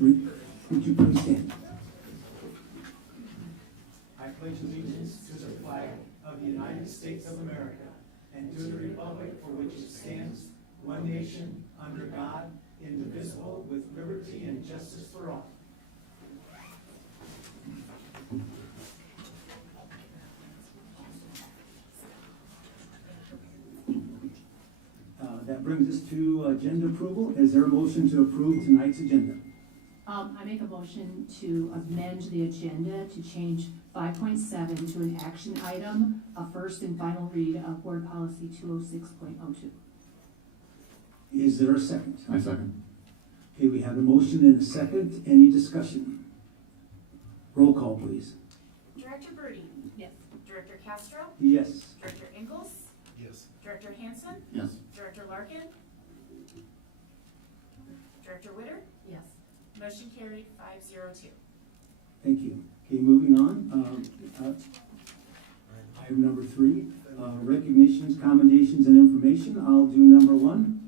Would you please stand? I pledge allegiance to the flag of the United States of America and to the republic for which it stands, one nation, under God, indivisible, with liberty and justice for all. That brings us to agenda approval. Is there a motion to approve tonight's agenda? I make a motion to amend the agenda to change 5.7 to an action item, a first and final read of Board Policy 206.02. Is there a second? I second. Okay, we have a motion and a second. Any discussion? Roll call, please. Director Birdie. Yes. Director Castro. Yes. Director Ingalls. Yes. Director Hansen. Yes. Director Larkin. Director Witter. Yes. Motion carried 502. Thank you. Okay, moving on. Item number 3, recognitions, commendations, and information. I'll do number 1.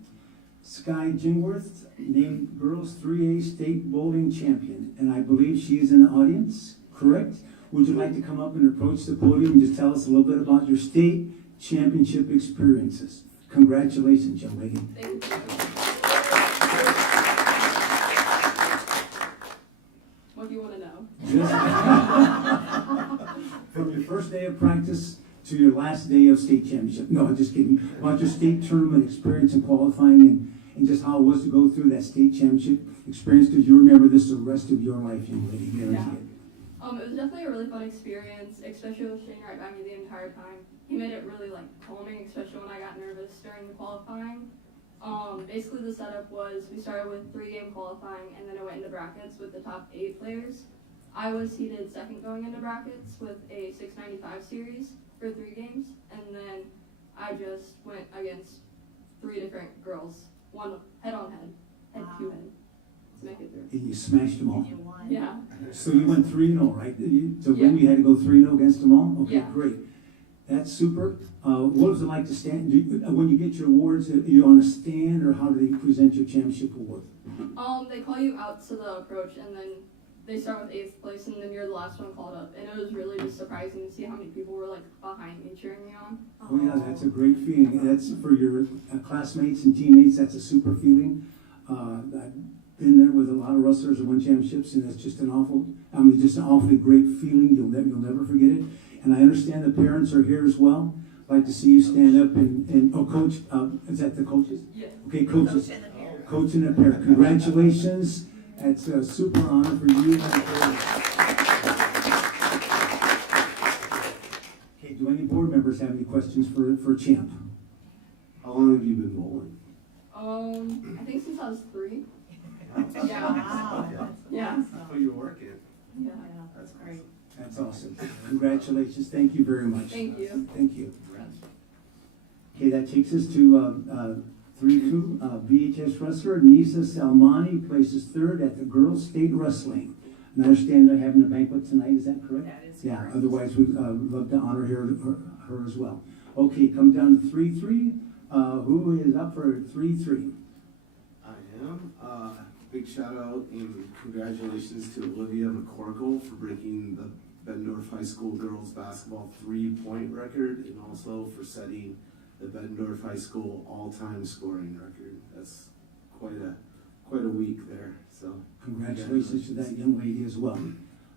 Sky Jingworth, named Girls 3A State Bowling Champion, and I believe she is in the audience, correct? Would you like to come up and approach the podium and just tell us a little bit about your state championship experiences? Congratulations, young lady. Thank you. What do you want to know? From your first day of practice to your last day of state championship. No, I'm just kidding. About your state tournament experience and qualifying and just how it was to go through that state championship experience, because you remember this the rest of your life, young lady, guarantee it. It was definitely a really fun experience, especially with Shane right by me the entire time. He made it really calming, especially when I got nervous during the qualifying. Basically the setup was we started with 3-game qualifying and then I went into brackets with the top 8 players. I was seeded second going into brackets with a 695 series for 3 games, and then I just went against 3 different girls, one head on head, to head, to make it through. And you smashed them all. You won. Yeah. So you went 3-0, right? So Yeah. when you had to go 3-0 against them all? Okay, Yeah. great. That's super. What was it like to stand? When you get your awards, are you on a stand, or how do they present your championship award? They call you out to the approach, and then they start with 8th place, and then you're the last one called up. And it was really just surprising to see how many people were behind me cheering me on. Oh yeah, that's a great feeling. That's for your classmates and teammates. That's a super feeling. I've been there with a lot of wrestlers and won championships, and it's just an awfully great feeling. You'll never forget it. And I understand the parents are here as well. I'd like to see you stand up and coach. Is that the coaches? Yeah. Okay, coaches. Coach and the parent. Coach and a parent. Congratulations. It's a super honor for you. Okay, do any board members have any questions for Champ? How long have you been bowling? I think since I was 3. Yeah. Wow. Yeah. Oh, you're working. Yeah. That's Great. That's awesome. Congratulations. Thank you very much. Thank you. Thank you. Okay, that takes us to 3-2. VHS wrestler Nisa Salmani places 3rd at the Girls State Wrestling. And I understand they're having a banquet tonight. Is that correct? That is Yeah. correct. Otherwise, we'd love to honor her as well. Okay, come down to 3-3. Who is up for 3-3? I am. Big shout out and congratulations to Olivia McCorkle for breaking the Bettendorf High School girls basketball 3-point record, and also for setting the Bettendorf High School all-time scoring record. That's quite a week there. So Congratulations to that young lady as well.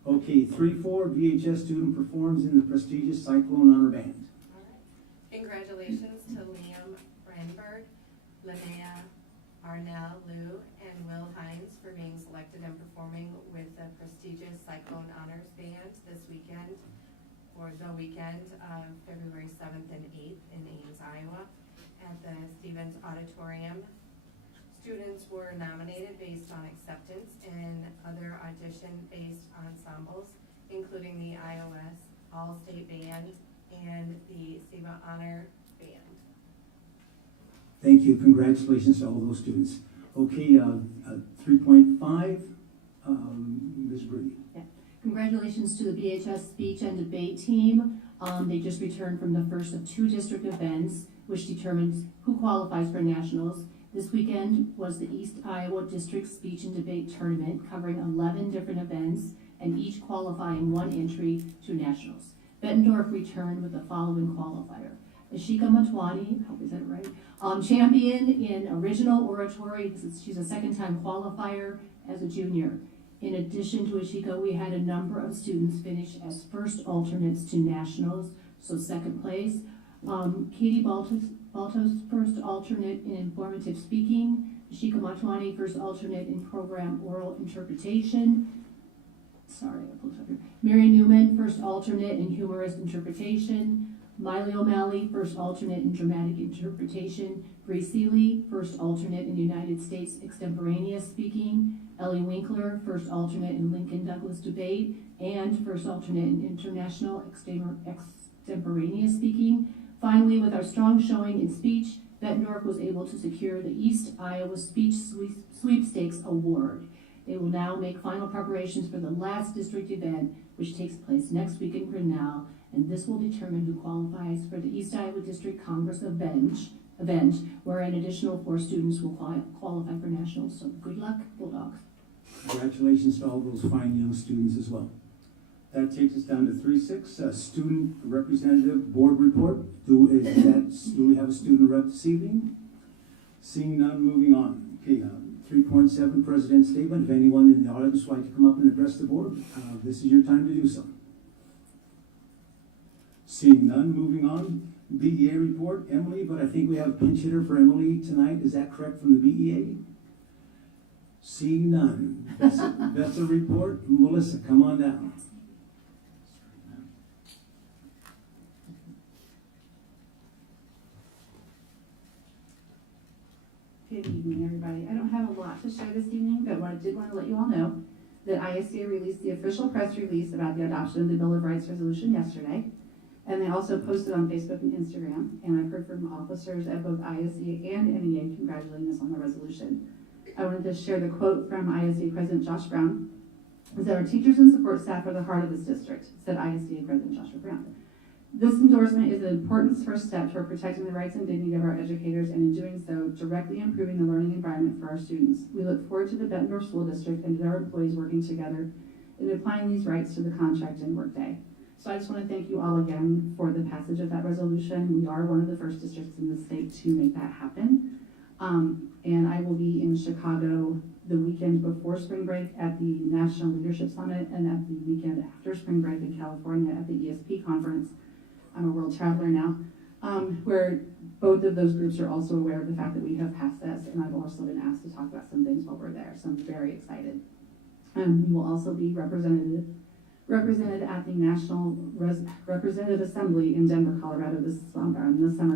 Okay, 3-4. VHS student performs in the prestigious Cyclone Honor Band. All right. Congratulations to Liam Brandberg, Linnea Arnell Liu, and Will Hines for being selected and performing with the prestigious Cyclone Honors Band this weekend, or the weekend of February 7th and 8th in Ames, Iowa, at the Stevens Auditorium. Students were nominated based on acceptance and other audition-based ensembles, including the iOS All-State Band and the SEBA Honor Band. Thank you. Congratulations to all those students. Okay, 3.5, Ms. Brady. Congratulations to the BHS speech and debate team. They just returned from the first of 2 district events, which determines who qualifies for nationals. This weekend was the East Iowa District Speech and Debate Tournament covering 11 different events and each qualifying one entry to nationals. Bettendorf returned with the following qualifier. Ashika Matwani, I hope I said it right, champion in original oratory. She's a second-time qualifier as a junior. In addition to Ashika, we had a number of students finish as first alternates to nationals, so second place. Katie Baltos, first alternate in informative speaking. Ashika Matwani, first alternate in program oral interpretation. Sorry, I pulled it up here. Mary Newman, first alternate in humorous interpretation. Miley O'Malley, first alternate in dramatic interpretation. Bree Seeley, first alternate in United States extemporaneous speaking. Ellie Winkler, first alternate in Lincoln Douglas debate, and first alternate in international extemporaneous speaking. Finally, with our strong showing in speech, Bettendorf was able to secure the East Iowa Speech Sweepstakes Award. They will now make final preparations for the last district event, which takes place next week in Grinnell, and this will determine who qualifies for the East Iowa District Congress event, where an additional 4 students will qualify for nationals. So good luck, Bulldogs. Congratulations to all those fine young students as well. That takes us down to 3.6, student representative board report. Do we have a student rep this evening? Seeing none, moving on. Okay, 3.7, president's statement. If anyone in the audience would like to come up and address the board, this is your time to do so. Seeing none, moving on. BEA report, Emily, but I think we have a pinch hitter for Emily tonight. Is that correct from the BEA? Seeing none. That's a report. Melissa, come on down. Good evening, everybody. I don't have a lot to share this evening, but I did want to let you all know that ISDA released the official press release about the adoption of the Bill of Rights resolution yesterday. And they also posted on Facebook and Instagram. And I've heard from officers at both ISDA and MEA congratulating us on the resolution. I wanted to share the quote from ISDA President Josh Brown. It said, "Our teachers and support staff are the heart of this district," said ISDA President Joshua Brown. "This endorsement is an important first step toward protecting the rights and dignity of our educators, and in doing so, directly improving the learning environment for our students. We look forward to the Bettendorf School District and their employees working together in applying these rights to the contract and workday." So I just want to thank you all again for the passage of that resolution. We are one of the first districts in the state to make that happen. And I will be in Chicago the weekend before spring break at the National Leadership Summit and at the weekend after spring break in California at the ESP conference. I'm a world traveler now, where both of those groups are also aware of the fact that we have passed this, and I've also been asked to talk about some things while we're there, so I'm very excited. We will also be represented at the National Representative Assembly in Denver, Colorado this summer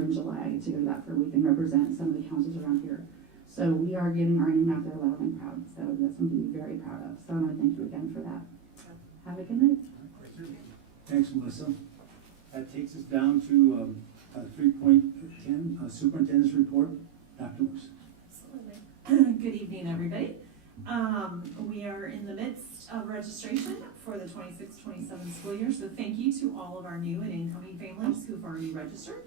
in July. I get to go to that for a week and represent some of the counties around here. So we are getting our name out there loud and proud. So that's something to be very proud of. So I want to thank you again for that. Have a good night. Thanks, Melissa. That takes us down to 3.10, superintendent's report. Dr. Morse. Absolutely. Good evening, everybody. We are in the midst of registration for the 26-27 school year, so thank you to all of our new and incoming families who've already registered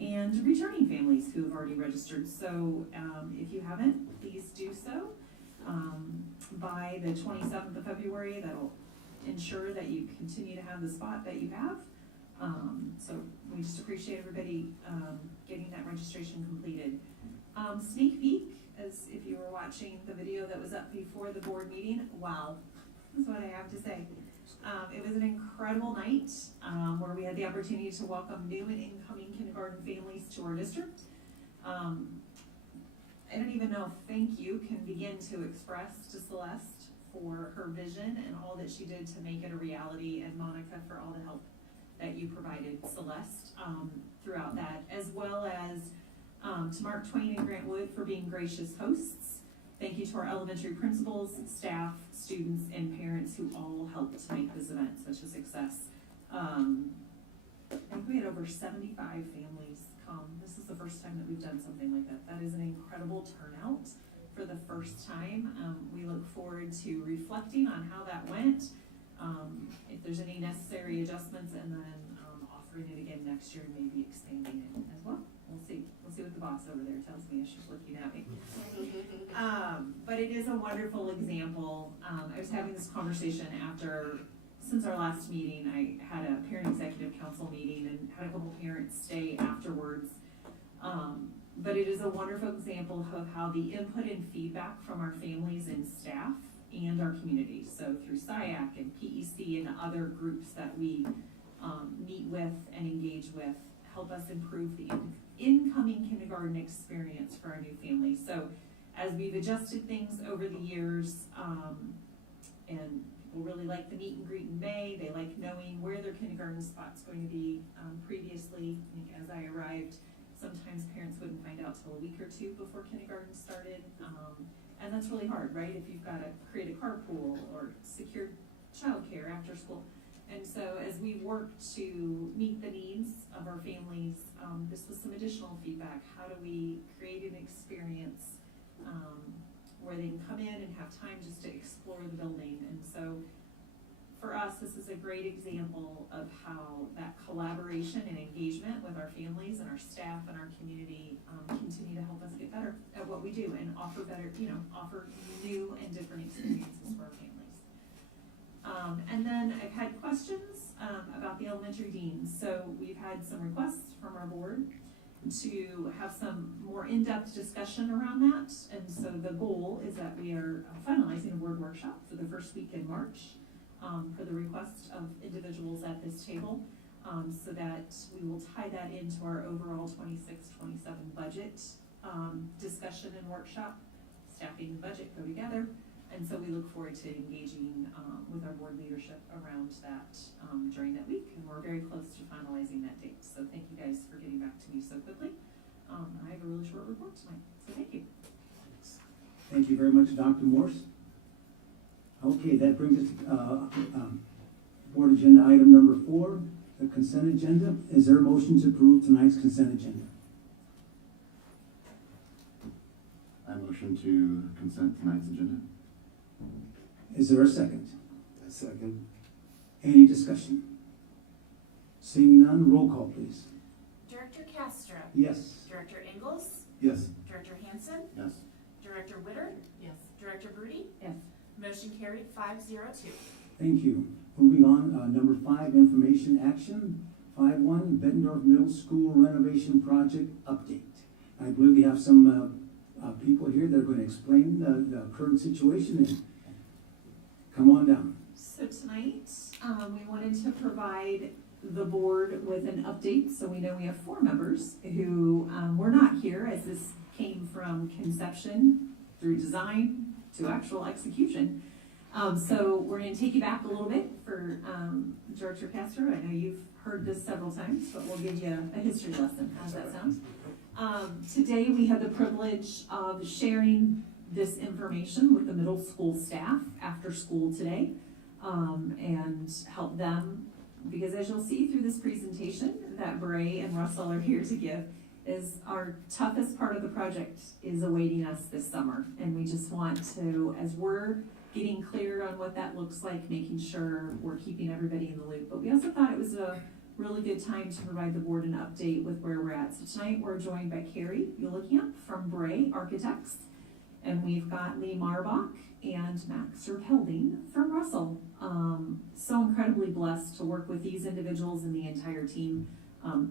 and returning families who have already registered. So if you haven't, please do so by the 27th of February. That'll ensure that you continue to have the spot that you have. So we just appreciate everybody getting that registration completed. Sneak peek, as if you were watching the video that was up before the board meeting, wow, that's what I have to say. It was an incredible night where we had the opportunity to welcome new and incoming kindergarten families to our district. I don't even know if thank you can begin to express to Celeste for her vision and all that she did to make it a reality, and Monica for all the help that you provided Celeste throughout that, as well as to Mark Twain and Grant Wood for being gracious hosts. Thank you to our elementary principals, staff, students, and parents who all helped to make this event such a success. I think we had over 75 families come. This is the first time that we've done something like that. That is an incredible turnout for the first time. We look forward to reflecting on how that went, if there's any necessary adjustments, and then offering it again next year and maybe expanding it as well. We'll see what the boss over there tells me as she's looking at me. But it is a wonderful example. I was having this conversation since our last meeting, I had a parent executive council meeting and had a couple parents stay afterwards. But it is a wonderful example of how the input and feedback from our families and staff and our community, so through SIAC and PEC and other groups that we meet with and engage with, help us improve the incoming kindergarten experience for our new families. So as we've adjusted things over the years, and people really like the meet and greet in May, they like knowing where their kindergarten spot's going to be. Previously, I think as I arrived, sometimes parents wouldn't find out till a week or two before kindergarten started. And that's really hard, right? If you've got to create a carpool or secure childcare after school. And so as we work to meet the needs of our families, this was some additional feedback. How do we create an experience where they can come in and have time just to explore the building? And so for us, this is a great example of how that collaboration and engagement with our families and our staff and our community continue to help us get better at what we do and offer offer new and different experiences for our families. And then I've had questions about the elementary deans. So we've had some requests from our board to have some more in-depth discussion around that. And so the goal is that we are finalizing a board workshop for the first week in March for the request of individuals at this table, so that we will tie that into our overall 26-27 budget discussion and workshop. Staffing and budget go together. And so we look forward to engaging with our board leadership around that during that week. And we're very close to finalizing that date. So thank you guys for getting back to me so quickly. I have a really short report tonight, so thank you. Thank you very much, Dr. Morse. Okay, that brings us to board agenda item number 4, the consent agenda. Is there a motion to approve tonight's consent agenda? I motion to consent tonight's agenda. Is there a second? A second. Any discussion? Seeing none, roll call please. Director Castro. Yes. Director Ingles. Yes. Director Hansen. Yes. Director Witter. Yes. Director Broody. Yes. Motion carried 502. Thank you. Moving on, number 5, information action. 5.1, Bettendorf Middle School renovation project update. I believe we have some people here that are going to explain the current situation. And come on down. So tonight, we wanted to provide the board with an update. So we know we have 4 members who were not here, as this came from conception through design to actual execution. So we're going to take you back a little bit for Director Castro. I know you've heard this several times, but we'll give you a history lesson. How's that sound? Today we had the privilege of sharing this information with the middle school staff after school today, and help them, because as you'll see through this presentation that Bray and Russell are here to give, is our toughest part of the project is awaiting us this summer. And we just want to, as we're getting clear on what that looks like, making sure we're keeping everybody in the loop. But we also thought it was a really good time to provide the board an update with where we're at. So tonight we're joined by Carrie Ulikamp from Bray Architects, and we've got Lee Marbach and Max Erpelding from Russell. So incredibly blessed to work with these individuals and the entire team.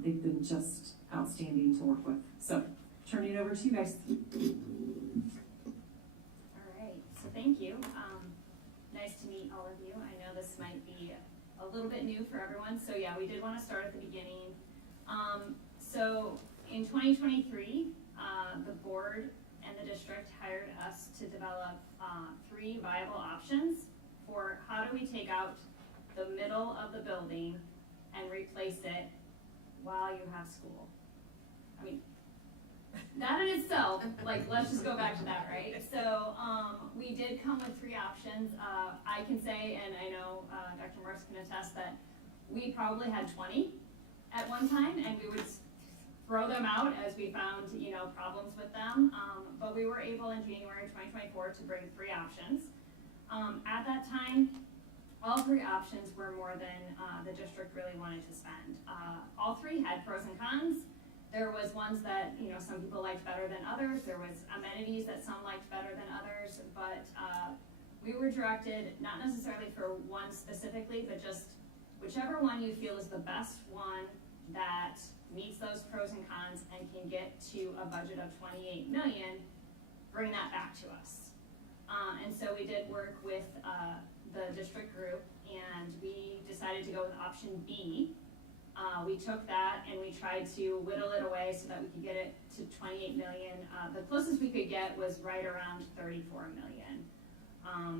They've been just outstanding to work with. So turning it over to you guys. All right, so thank you. Nice to meet all of you. I know this might be a little bit new for everyone, so yeah, we did want to start at the beginning. So in 2023, the board and the district hired us to develop 3 viable options for how do we take out the middle of the building and replace it while you have school. I mean, that in itself, like, let's just go back to that, right? So we did come with 3 options. I can say, and I know Dr. Marks can attest, that we probably had 20 at one time, and we would throw them out as we found, problems with them. But we were able in January 2024 to bring 3 options. At that time, all 3 options were more than the district really wanted to spend. All 3 had pros and cons. There was ones that, you know, some people liked better than others. There was amenities that some liked better than others, but we were directed, not necessarily for one specifically, but just whichever one you feel is the best one that meets those pros and cons and can get to a budget of 28 million, bring that back to us. And so we did work with the district group, and we decided to go with option B. We took that and we tried to whittle it away so that we could get it to 28 million. The closest we could get was right around 34 million.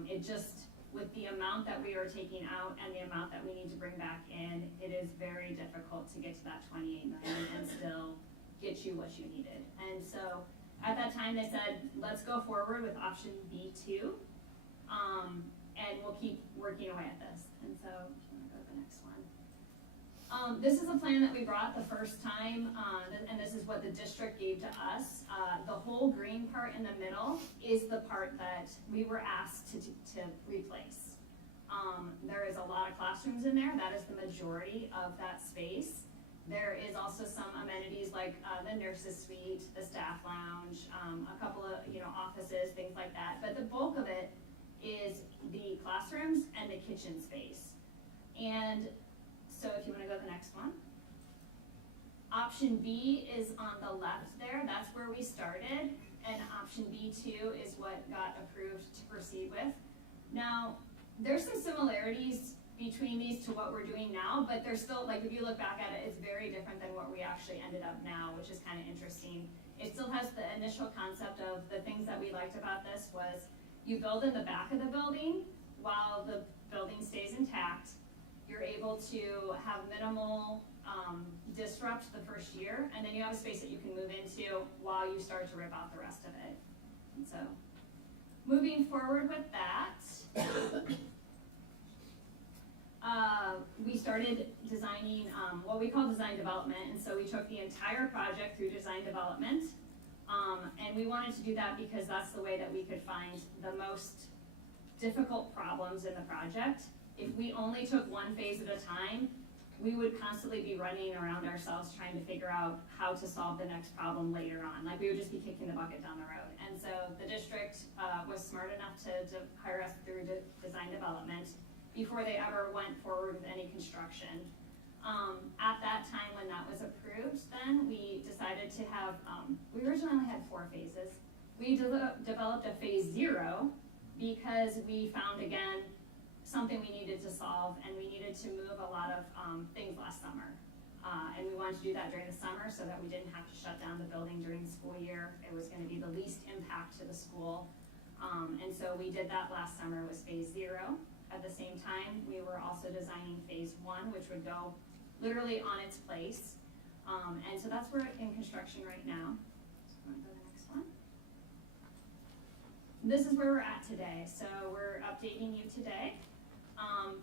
It just, with the amount that we are taking out and the amount that we need to bring back in, it is very difficult to get to that 28 million and still get you what you needed. And so at that time they said, let's go forward with option B2, and we'll keep working away at this. And so, if you want to go to the next one. This is a plan that we brought the first time, and this is what the district gave to us. The whole green part in the middle is the part that we were asked to replace. There is a lot of classrooms in there. That is the majority of that space. There is also some amenities like the nurses suite, the staff lounge, a couple of offices, things like that. But the bulk of it is the classrooms and the kitchen space. And so if you want to go to the next one. Option B is on the left there. That's where we started. And option B2 is what got approved to proceed with. Now, there's some similarities between these to what we're doing now, but there's still, like, if you look back at it, it's very different than what we actually ended up now, which is kind of interesting. It still has the initial concept of the things that we liked about this was you build in the back of the building while the building stays intact. You're able to have minimal disrupt the first year, and then you have a space that you can move into while you start to rip out the rest of it. And so, moving forward with that, we started designing what we call design development, and so we took the entire project through design development, and we wanted to do that because that's the way that we could find the most difficult problems in the project. If we only took one phase at a time, we would constantly be running around ourselves trying to figure out how to solve the next problem later on. Like, we would just be kicking the bucket down the road. And so the district was smart enough to hire us through design development before they ever went forward with any construction. At that time when that was approved, then we decided to have, we originally only had 4 phases. We developed a phase 0 because we found, again, something we needed to solve, and we needed to move a lot of things last summer. And we wanted to do that during the summer so that we didn't have to shut down the building during the school year. It was gonna be the least impact to the school. And so we did that last summer, was phase 0. At the same time, we were also designing phase 1, which would go literally on its place. And so that's where in construction right now. So I'm gonna go to the next one. This is where we're at today. So we're updating you today.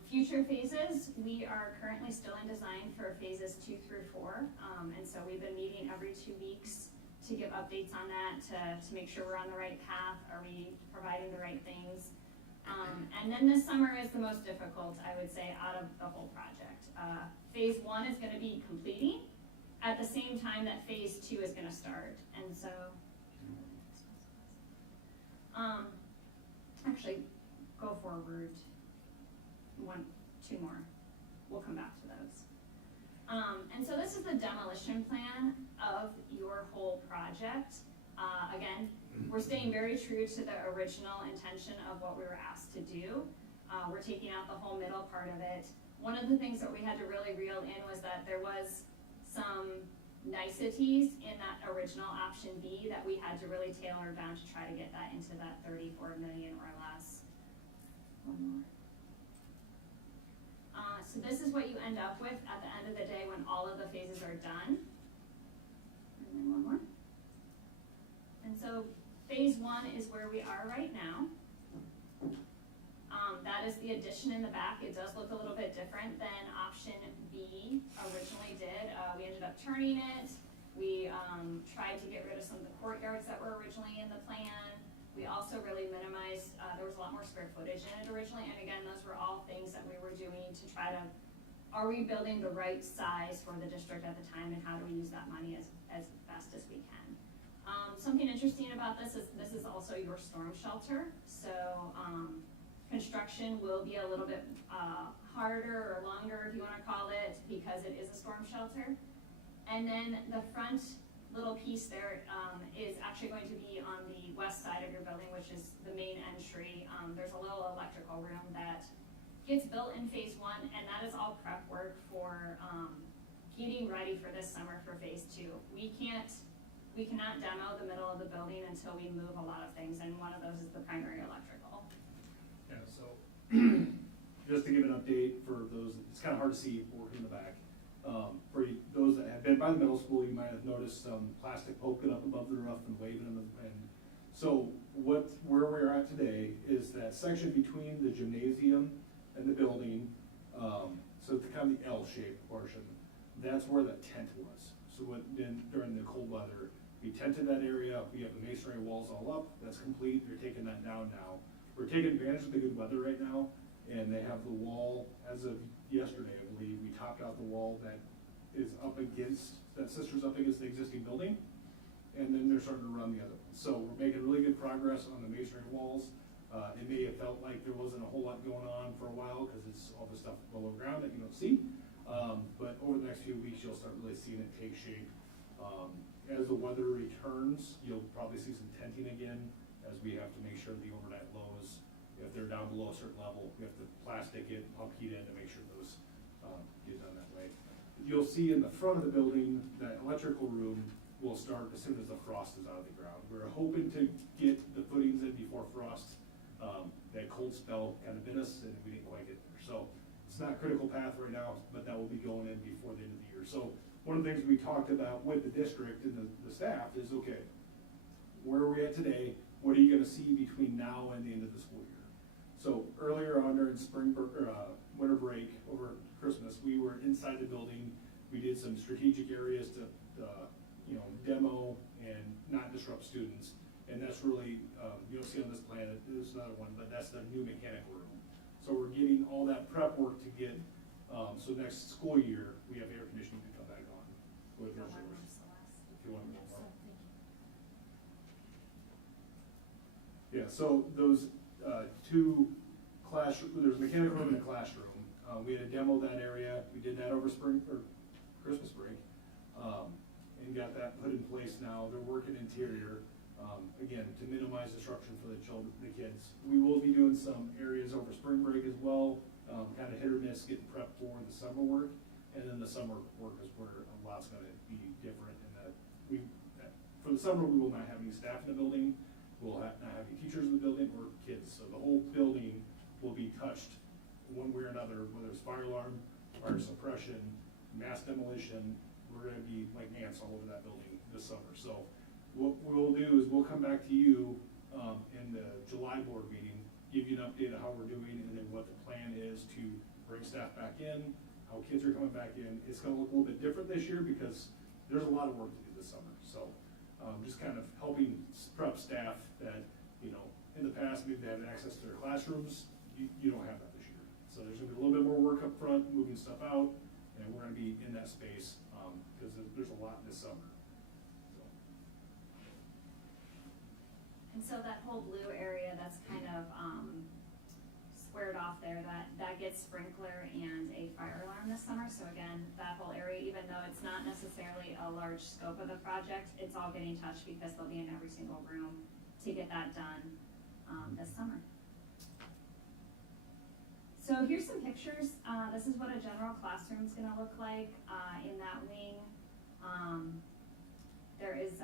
Future phases, we are currently still in design for phases 2 through 4. And so we've been meeting every 2 weeks to give updates on that, to make sure we're on the right path. Are we providing the right things? And then this summer is the most difficult, I would say, out of the whole project. Phase 1 is going to be completing at the same time that phase 2 is going to start. And so, actually, go forward 2 more. We'll come back to those. And so this is the demolition plan of your whole project. Again, we're staying very true to the original intention of what we were asked to do. We're taking out the whole middle part of it. One of the things that we had to really reel in was that there was some niceties in that original option B that we had to really tailor down to try to get that into that 34 million or less. One more. So this is what you end up with at the end of the day when all of the phases are done. And then one more. And so phase 1 is where we are right now. That is the addition in the back. It does look a little bit different than option B originally did. We ended up turning it. We tried to get rid of some of the courtyards that were originally in the plan. We also really minimized, there was a lot more square footage in it originally, and again, those were all things that we were doing to try to are we building the right size for the district at the time, and how do we use that money as best as we can? Something interesting about this is also your storm shelter. So construction will be a little bit harder or longer, if you want to call it, because it is a storm shelter. And then the front little piece there is actually going to be on the west side of your building, which is the main entry. There's a little electrical room that gets built in phase 1, and that is all prep work for getting ready for this summer for phase 2. We cannot demo the middle of the building until we move a lot of things, and one of those is the primary electrical. Yeah, so just to give an update for those, it's kind of hard to see working in the back. For those that have been by the middle school, you might have noticed some plastic poking up above the roof and waving them. And so where we're at today is that section between the gymnasium and the building, so it's kind of the L-shaped portion, that's where the tent was. So during the cold weather, we tented that area. We have the masonry walls all up. That's complete. They're taking that down now. We're taking advantage of the good weather right now, and they have the wall, as of yesterday, I believe, we topped out the wall that is up against, that sisters up against the existing building, and then they're starting to run the other one. So we're making really good progress on the masonry walls. It may have felt like there wasn't a whole lot going on for a while because it's all the stuff below ground that you don't see. But over the next few weeks, you'll start really seeing it take shape. As the weather returns, you'll probably see some tenting again, as we have to make sure the overnight lows, if they're down below a certain level, we have to plastic it, pump heat in to make sure those get done that way. You'll see in the front of the building, that electrical room will start as soon as the frost is out of the ground. We're hoping to get the footings in before frost. That cold spell kind of bit us, and we didn't quite get there. So it's not a critical path right now, but that will be going in before the end of the year. So one of the things we talked about with the district and the staff is, okay, where are we at today? What are you going to see between now and the end of the school year? So earlier on during winter break over Christmas, we were inside the building. We did some strategic areas to demo and not disrupt students. And that's really, you'll see on this plan, there's another one, but that's the new mechanical room. So we're getting all that prep work to get, so next school year, we have air conditioning to come back on. With no service. If you want to know more. Yeah, so those two there's a mechanical room and a classroom. We had to demo that area. We did that over Christmas break, and got that put in place now. They're working interior, again, to minimize disruption for the children, the kids. We will be doing some areas over spring break as well, kind of hit or miss, getting prepped for the summer work. And then the summer work is where a lot's going to be different in that for the summer, we will not have any staff in the building. We'll not have any teachers in the building or kids. So the whole building will be touched one way or another, whether it's fire alarm, fire suppression, mass demolition. We're going to be like ants all over that building this summer. So what we'll do is we'll come back to you in the July board meeting, give you an update of how we're doing, and then what the plan is to bring staff back in, how kids are coming back in. It's going to look a little bit different this year because there's a lot of work to do this summer. So just kind of helping prep staff that, in the past, maybe they have access to their classrooms. You don't have that this year. So there's going to be a little bit more work up front, moving stuff out, and we're going to be in that space because there's a lot this summer. And so that whole blue area that's kind of squared off there, that gets sprinkler and a fire alarm this summer. So again, that whole area, even though it's not necessarily a large scope of the project, it's all getting touched because they'll be in every single room to get that done this summer. So here's some pictures. This is what a general classroom is going to look like in that wing. There is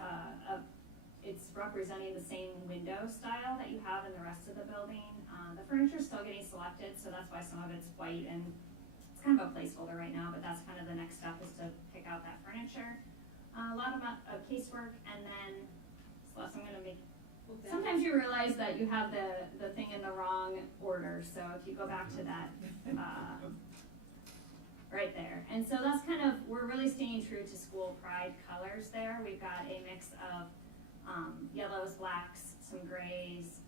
it's representing the same window style that you have in the rest of the building. The furniture is still getting selected, so that's why some of it's white, and it's kind of a placeholder right now, but that's kind of the next step, is to pick out that furniture. A lot of casework, and then Celeste, I'm going to make, sometimes you realize that you have the thing in the wrong order, so if you go back to that, right there. And so that's kind of, we're really staying true to school pride colors there. We've got a mix of yellows, blacks, some grays,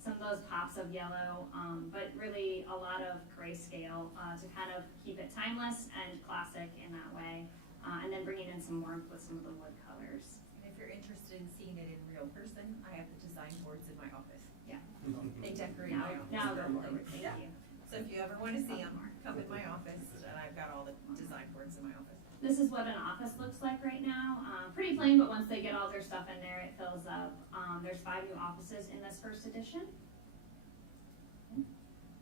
some of those pops of yellow, but really a lot of grayscale to kind of keep it timeless and classic in that way. And then bringing in some warmth with some of the wood colors. And if you're interested in seeing it in real person, I have the design boards in my office. Yeah. They decorate Now, my office. now go forward, thank Yeah. you. So if you ever want to see them, come in my office, and I've got all the design boards in my office. This is what an office looks like right now. Pretty plain, but once they get all their stuff in there, it fills up. There's 5 new offices in this first edition.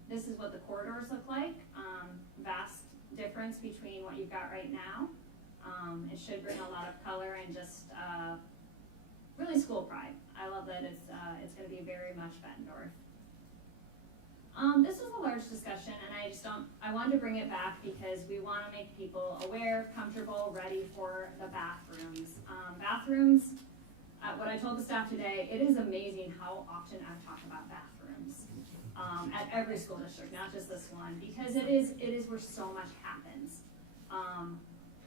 This is what the corridors look like. Vast difference between what you've got right now. It should bring a lot of color and just really school pride. I love that it's going to be very much Bettendorf. This was a large discussion, and I wanted to bring it back because we want to make people aware, comfortable, ready for the bathrooms. Bathrooms, what I told the staff today, it is amazing how often I talk about bathrooms at every school district, not just this one, because it is where so much happens.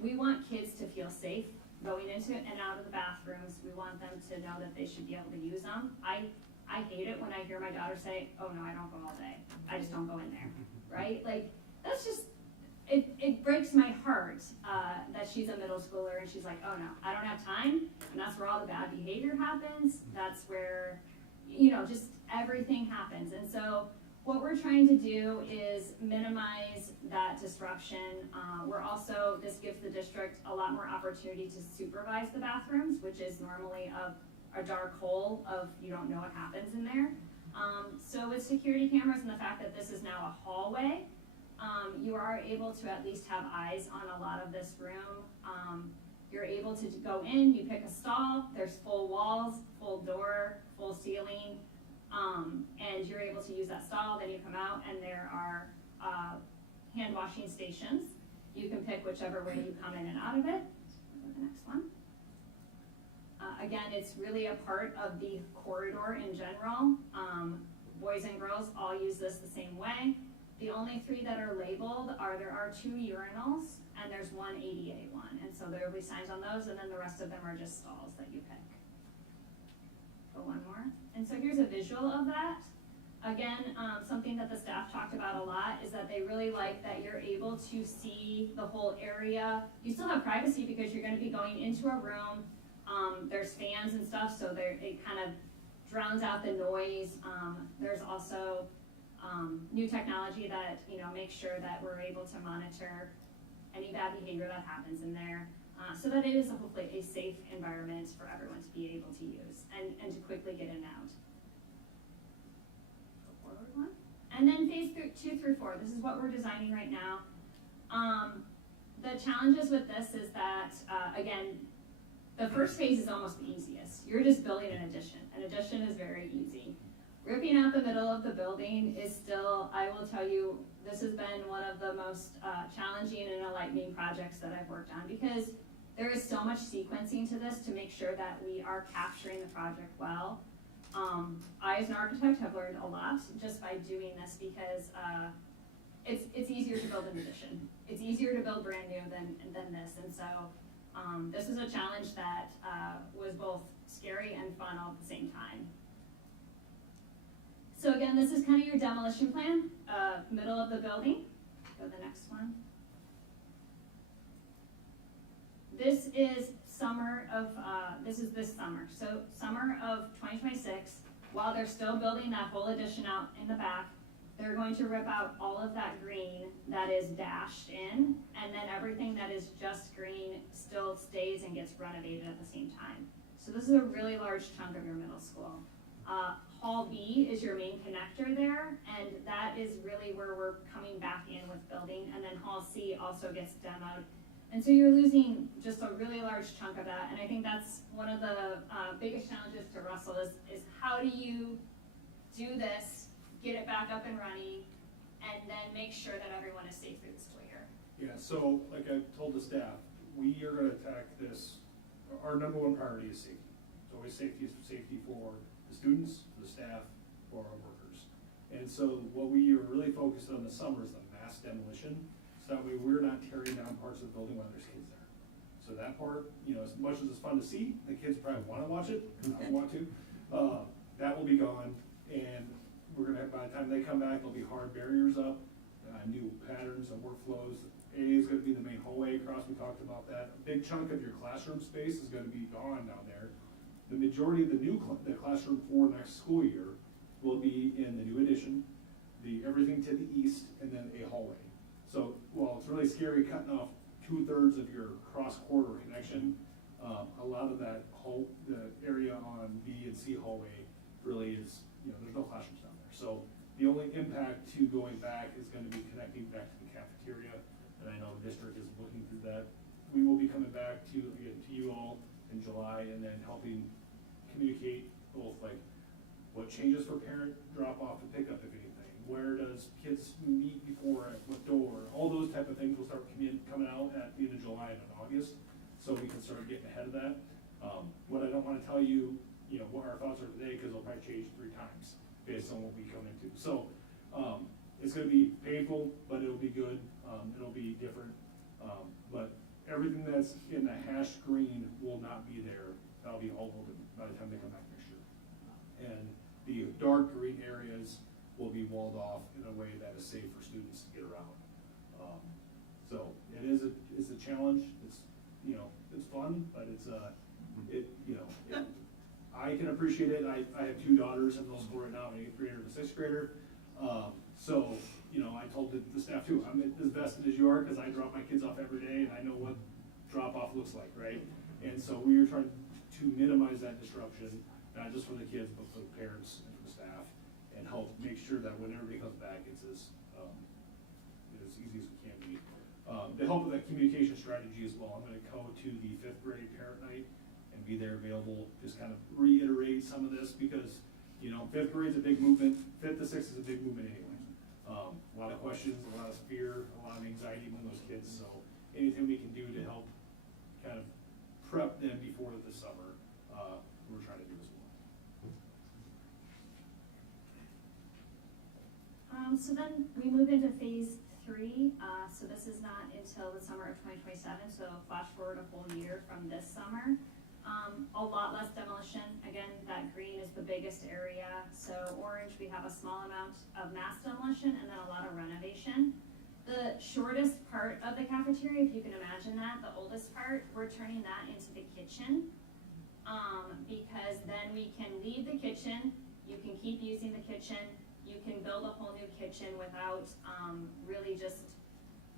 We want kids to feel safe going into and out of the bathrooms. We want them to know that they should be able to use them. I hate it when I hear my daughter say, oh no, I don't go all day. I just don't go in there, right? Like, that's just, it breaks my heart that she's a middle schooler and she's like, oh no, I don't have time. And that's where all the bad behavior happens. That's where, just everything happens. And so what we're trying to do is minimize that disruption. This gives the district a lot more opportunity to supervise the bathrooms, which is normally a dark hole of you don't know what happens in there. So with security cameras and the fact that this is now a hallway, you are able to at least have eyes on a lot of this room. You're able to go in, you pick a stall, there's full walls, full door, full ceiling, and you're able to use that stall. Then you come out and there are hand washing stations. You can pick whichever way you come in and out of it. Go to the next one. Again, it's really a part of the corridor in general. Boys and girls all use this the same way. The only 3 that are labeled there are 2 urinals and there's 1 ADA one. And so there will be signs on those, and then the rest of them are just stalls that you pick. Go one more. And so here's a visual of that. Again, something that the staff talked about a lot is that they really like that you're able to see the whole area. You still have privacy because you're going to be going into a room. There's fans and stuff, so it kind of drowns out the noise. There's also new technology that makes sure that we're able to monitor any bad behavior that happens in there, so that it is hopefully a safe environment for everyone to be able to use and to quickly get in and out. Go forward one. And then phase 2 through 4. This is what we're designing right now. The challenges with this is that, again, the first phase is almost the easiest. You're just building an addition. An addition is very easy. Ripping out the middle of the building is still, I will tell you, this has been one of the most challenging and enlightening projects that I've worked on, because there is so much sequencing to this to make sure that we are capturing the project well. I, as an architect, have learned a lot just by doing this, because it's easier to build an addition. It's easier to build brand new than this, and so this was a challenge that was both scary and fun all at the same time. So again, this is kind of your demolition plan, middle of the building. Go to the next one. This is this summer. So summer of 2026, while they're still building that whole addition out in the back, they're going to rip out all of that green that is dashed in, and then everything that is just green still stays and gets renovated at the same time. So this is a really large chunk of your middle school. Hall B is your main connector there, and that is really where we're coming back in with building, and then Hall C also gets demoed. And so you're losing just a really large chunk of that, and I think that's one of the biggest challenges to Russell is how do you do this, get it back up and running, and then make sure that everyone is safe through the school year. Yeah, so like I told the staff, we are gonna attack this, our number 1 priority is safety. It's always safety for the students, for the staff, for our workers. And so what we are really focused on this summer is the mass demolition, so that way we're not tearing down parts of the building while there's kids there. So that part, as much as it's fun to see, the kids probably wanna watch it, I want to, that will be gone. And we're gonna, by the time they come back, there'll be hard barriers up, new patterns and workflows. A is gonna be the main hallway across, we talked about that. A big chunk of your classroom space is gonna be gone down there. The majority of the classroom for next school year will be in the new addition, everything to the east, and then a hallway. So while it's really scary cutting off 2/3 of your cross-corridor connection, a lot of that the area on B and C hallway really is, there's no classrooms down there. So the only impact to going back is gonna be connecting back to the cafeteria, and I know the district is looking through that. We will be coming back to you all in July, and then helping communicate both like what changes for parent drop off and pick up, if anything. Where does kids meet before, at what door? All those type of things will start coming out at the end of July and in August, so we can start getting ahead of that. What I don't wanna tell you, what our thoughts are today, cause they'll probably change 3 times based on what we come into. So, it's gonna be painful, but it'll be good, it'll be different. But everything that's in the hash green will not be there. That'll be all open by the time they come back next year. And the dark green areas will be walled off in a way that is safe for students to get around. So it's a challenge. It's, it's fun, but I can appreciate it. I have 2 daughters in middle school right now, an 8th grader and a 6th grader. So, I told the staff too, I'm as vested as you are, because I drop my kids off every day and I know what drop off looks like, right? And so we are trying to minimize that disruption, not just for the kids, but for the parents and for the staff, and help make sure that when everybody comes back, it's as easy as it can be. To help with that communication strategy as well, I'm gonna go to the 5th grade parent night and be there available, just kind of reiterate some of this, because, 5th grade's a big movement, 5th to 6th is a big movement anyway. A lot of questions, a lot of fear, a lot of anxiety among those kids, so anything we can do to help kind of prep them before the summer, we're trying to do as well. So then we move into phase 3. So this is not until the summer of 2027, so flash forward a whole year from this summer. A lot less demolition. Again, that green is the biggest area. So orange, we have a small amount of mass demolition and then a lot of renovation. The shortest part of the cafeteria, if you can imagine that, the oldest part, we're turning that into the kitchen. Because then we can leave the kitchen, you can keep using the kitchen, you can build a whole new kitchen without really just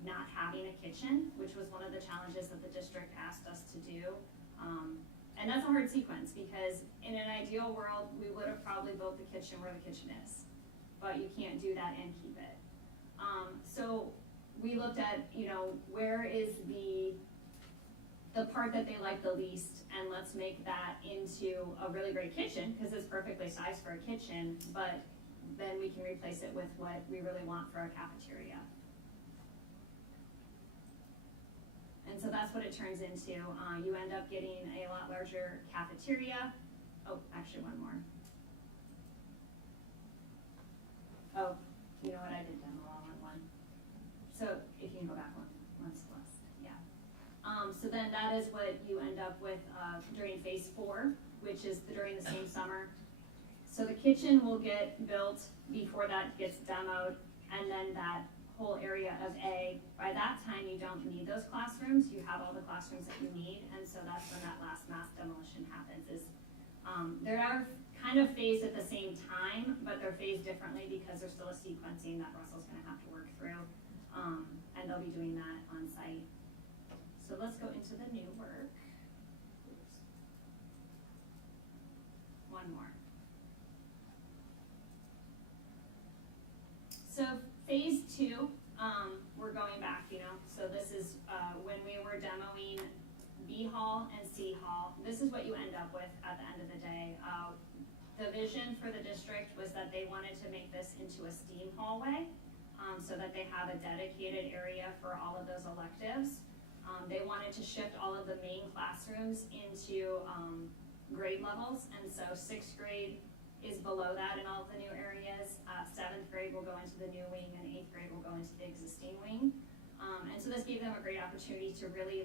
not having a kitchen, which was one of the challenges that the district asked us to do. And that's a hard sequence, because in an ideal world, we would have probably built the kitchen where the kitchen is, but you can't do that and keep it. So we looked at, where is the part that they like the least, and let's make that into a really great kitchen, because it's perfectly sized for a kitchen, but then we can replace it with what we really want for our cafeteria. And so that's what it turns into. You end up getting a lot larger cafeteria. Oh, actually one more. Oh, you know what, I did demo all in one. So if you can go back one less, yeah. So then that is what you end up with during phase 4, which is during the same summer. So the kitchen will get built before that gets demoed, and then that whole area of A, by that time you don't need those classrooms, you have all the classrooms that you need, and so that's when that last mass demolition happens. They are kind of phased at the same time, but they're phased differently because there's still a sequencing that Russell's gonna have to work through, and they'll be doing that on site. So let's go into the new work. Oops. One more. So phase 2, we're going back, so this is when we were demoing B Hall and C Hall. This is what you end up with at the end of the day. The vision for the district was that they wanted to make this into a STEAM hallway, so that they have a dedicated area for all of those electives. They wanted to shift all of the main classrooms into grade levels, and so 6th grade is below that in all of the new areas. 7th grade will go into the new wing, and 8th grade will go into the existing wing. And so this gave them a great opportunity to really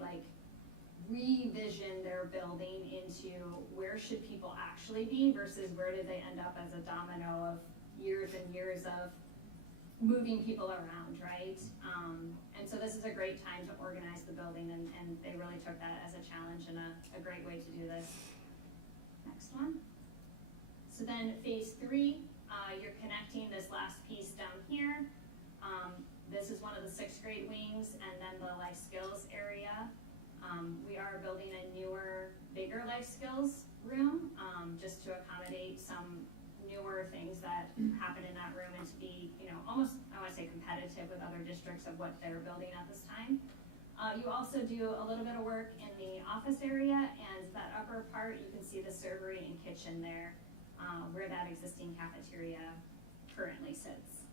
revision their building into where should people actually be versus where did they end up as a domino of years and years of moving people around, right? And so this is a great time to organize the building, and they really took that as a challenge and a great way to do this. Next one. So then phase 3, you're connecting this last piece down here. This is one of the 6th grade wings, and then the life skills area. We are building a newer, bigger life skills room, just to accommodate some newer things that happen in that room and to be, almost, I want to say competitive with other districts of what they're building at this time. You also do a little bit of work in the office area, and that upper part, you can see the servery and kitchen there, where that existing cafeteria currently sits.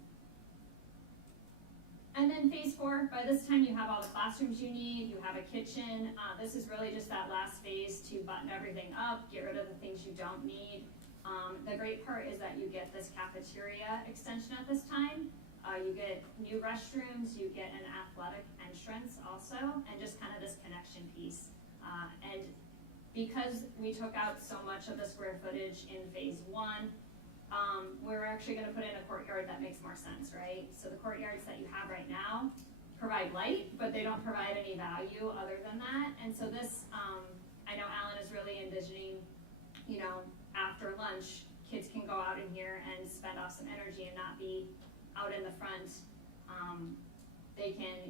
And then phase 4, by this time you have all the classrooms you need, you have a kitchen. This is really just that last phase to button everything up, get rid of the things you don't need. The great part is that you get this cafeteria extension at this time. You get new restrooms, you get an athletic entrance also, and just kind of this connection piece. And because we took out so much of the square footage in phase 1, we're actually going to put in a courtyard that makes more sense, right? So the courtyards that you have right now provide light, but they don't provide any value other than that. And so this, I know Alan is really envisioning, after lunch, kids can go out in here and spend off some energy and not be out in the front. They can,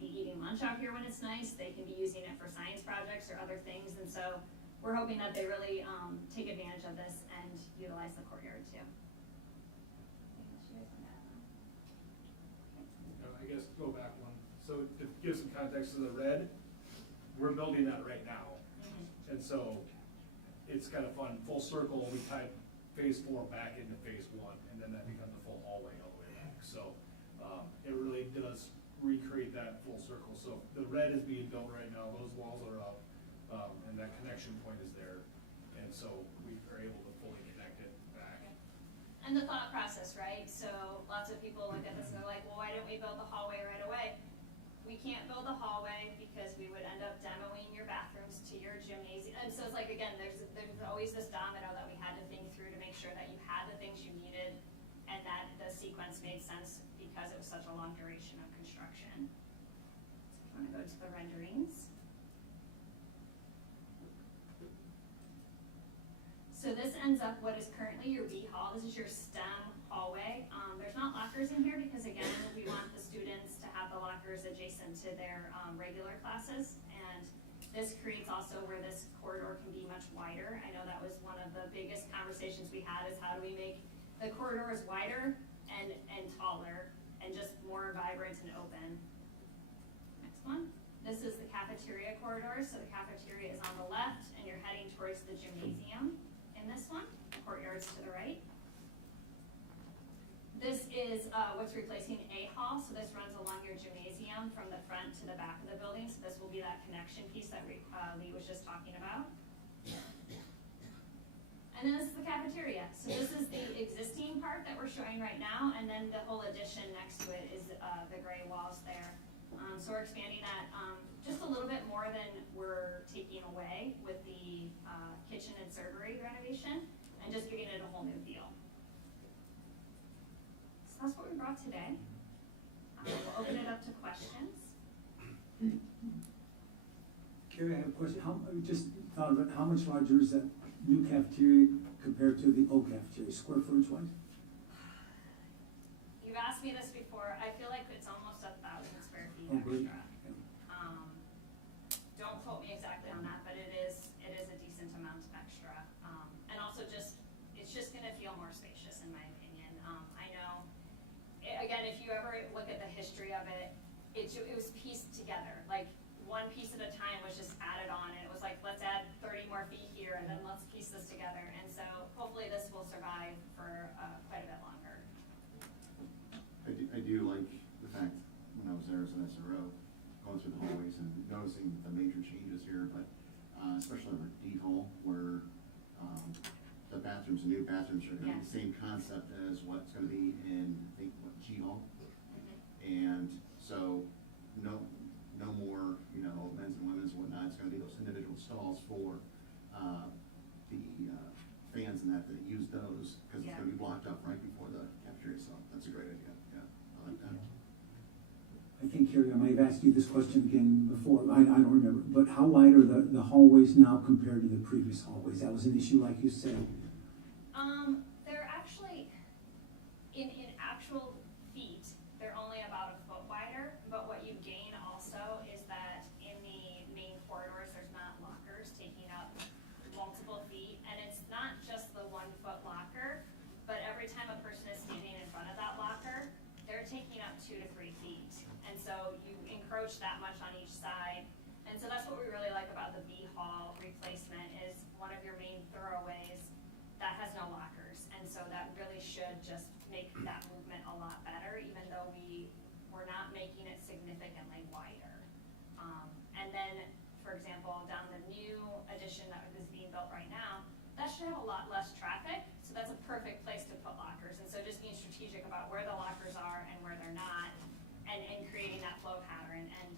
be eating lunch out here when it's nice. They can be using it for science projects or other things. And so we're hoping that they really take advantage of this and utilize the courtyard too. I guess go back one. So to give some context to the red, we're building that right now. And so it's kind of fun, full circle, we type phase 4 back into phase 1, and then that becomes a full hallway all the way back. So it really does recreate that full circle. So the red is being built right now, those walls are up, and that connection point is there. And so we are able to fully connect it back. And the thought process, right? So lots of people look at this and they're like, well, why didn't we build the hallway right away? We can't build a hallway because we would end up demoing your bathrooms to your gymnasium. And so it's like, again, there's always this domino that we had to think through to make sure that you had the things you needed and that the sequence made sense because it was such a long duration of construction. So if you want to go to the renderings. So this ends up what is currently your B hall. This is your STEM hallway. There's not lockers in here because, again, we want the students to have the lockers adjacent to their regular classes. And this creates also where this corridor can be much wider. I know that was one of the biggest conversations we had is how do we make the corridors wider and taller and just more vibrant and open. Next one. This is the cafeteria corridor. So the cafeteria is on the left and you're heading towards the gymnasium. This one, courtyards to the right. This is what's replacing A hall, so this runs along your gymnasium from the front to the back of the building, so this will be that connection piece that Lee was just talking about. And then this is the cafeteria. So this is the existing part that we're showing right now, and then the whole addition next to it is the gray walls there. So we're expanding that just a little bit more than we're taking away with the kitchen and servery renovation, and just giving it a whole new feel. So that's what we brought today. We'll open it up to questions. Carrie, I have a question. Just thought about how much larger is that new cafeteria compared to the old cafeteria, square footage wise? You've asked me this before. I feel like it's almost 1,000 square feet Oh, great. extra. Don't quote me exactly on that, but it is a decent amount of extra. And also it's just gonna feel more spacious in my opinion. I know, again, if you ever look at the history of it, it was pieced together. Like one piece at a time was just added on, and it was like, let's add 30 more feet here, and then let's piece this together. And so hopefully this will survive for quite a bit longer. I do like the fact when I was there as an SRO, going through the hallways and noticing the major changes here, but especially in the D hall where the bathrooms, the new bathrooms are going to be the same concept as what's going to be in, I think, G hall. And so no more, men's and women's and whatnot. It's going to be those individual stalls for the fans and that use those because it's going to be blocked up right before the That's a great idea, yeah, I like that. I think, Carrie, I might have asked you this question again before, I don't remember, but how wide are the hallways now compared to the previous hallways? That was an issue, like you said. They're actually, in actual feet, they're only about a foot wider, but what you gain also is that in the main corridors, there's not lockers taking up multiple feet, and it's not just the 1 foot locker, but every time a person is standing in front of that locker, they're taking up 2 to 3 feet. And so you encroach that much on each side. And so that's what we really like about the B hall replacement is one of your main thoroughways that has no lockers. And so that really should just make that movement a lot better, even though we're not making it significantly wider. And then, for example, down the new addition that is being built right now, that should have a lot less traffic. So that's a perfect place to put lockers. And so just being strategic about where the lockers are and where they're not, and creating that flow pattern. And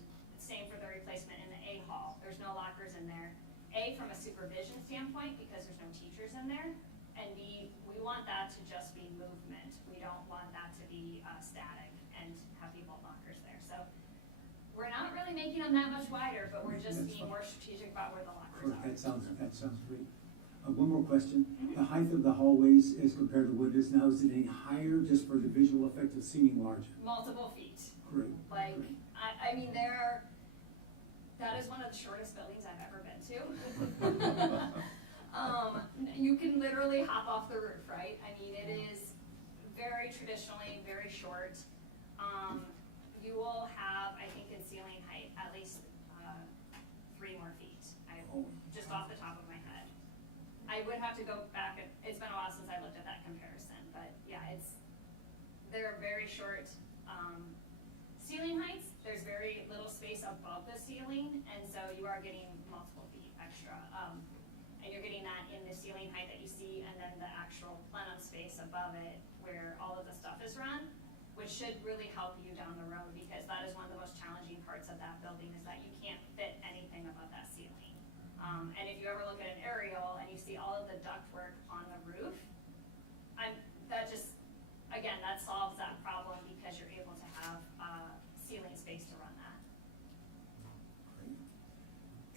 same for the replacement in the A hall. There's no lockers in there. A, from a supervision standpoint, because there's no teachers in there. And B, we want that to just be movement. We don't want that to be static and have people in lockers there. So we're not really making them that much wider, but we're just being more strategic about where the lockers are. That sounds great. One more question. The height of the hallways as compared to what it is now, is it any higher just for the visual effect of seeming larger? Multiple feet. Great. Like, I mean, that is one of the shortest buildings I've ever been to. You can literally hop off the roof, right? I mean, it is very traditionally very short. You will have, I think, in ceiling height, at least 3 more feet. Just off the top of my head. I would have to go back, and it's been a while since I looked at that comparison, but yeah, they're very short ceiling heights. There's very little space above the ceiling, and so you are getting multiple feet extra. And you're getting that in the ceiling height that you see, and then the actual plenum space above it, where all of the stuff is run, which should really help you down the road, because that is one of the most challenging parts of that building, is that you can't fit anything above that ceiling. And if you ever look at an aerial and you see all of the ductwork on the roof, that solves that problem, because you're able to have ceiling space to run that. Great.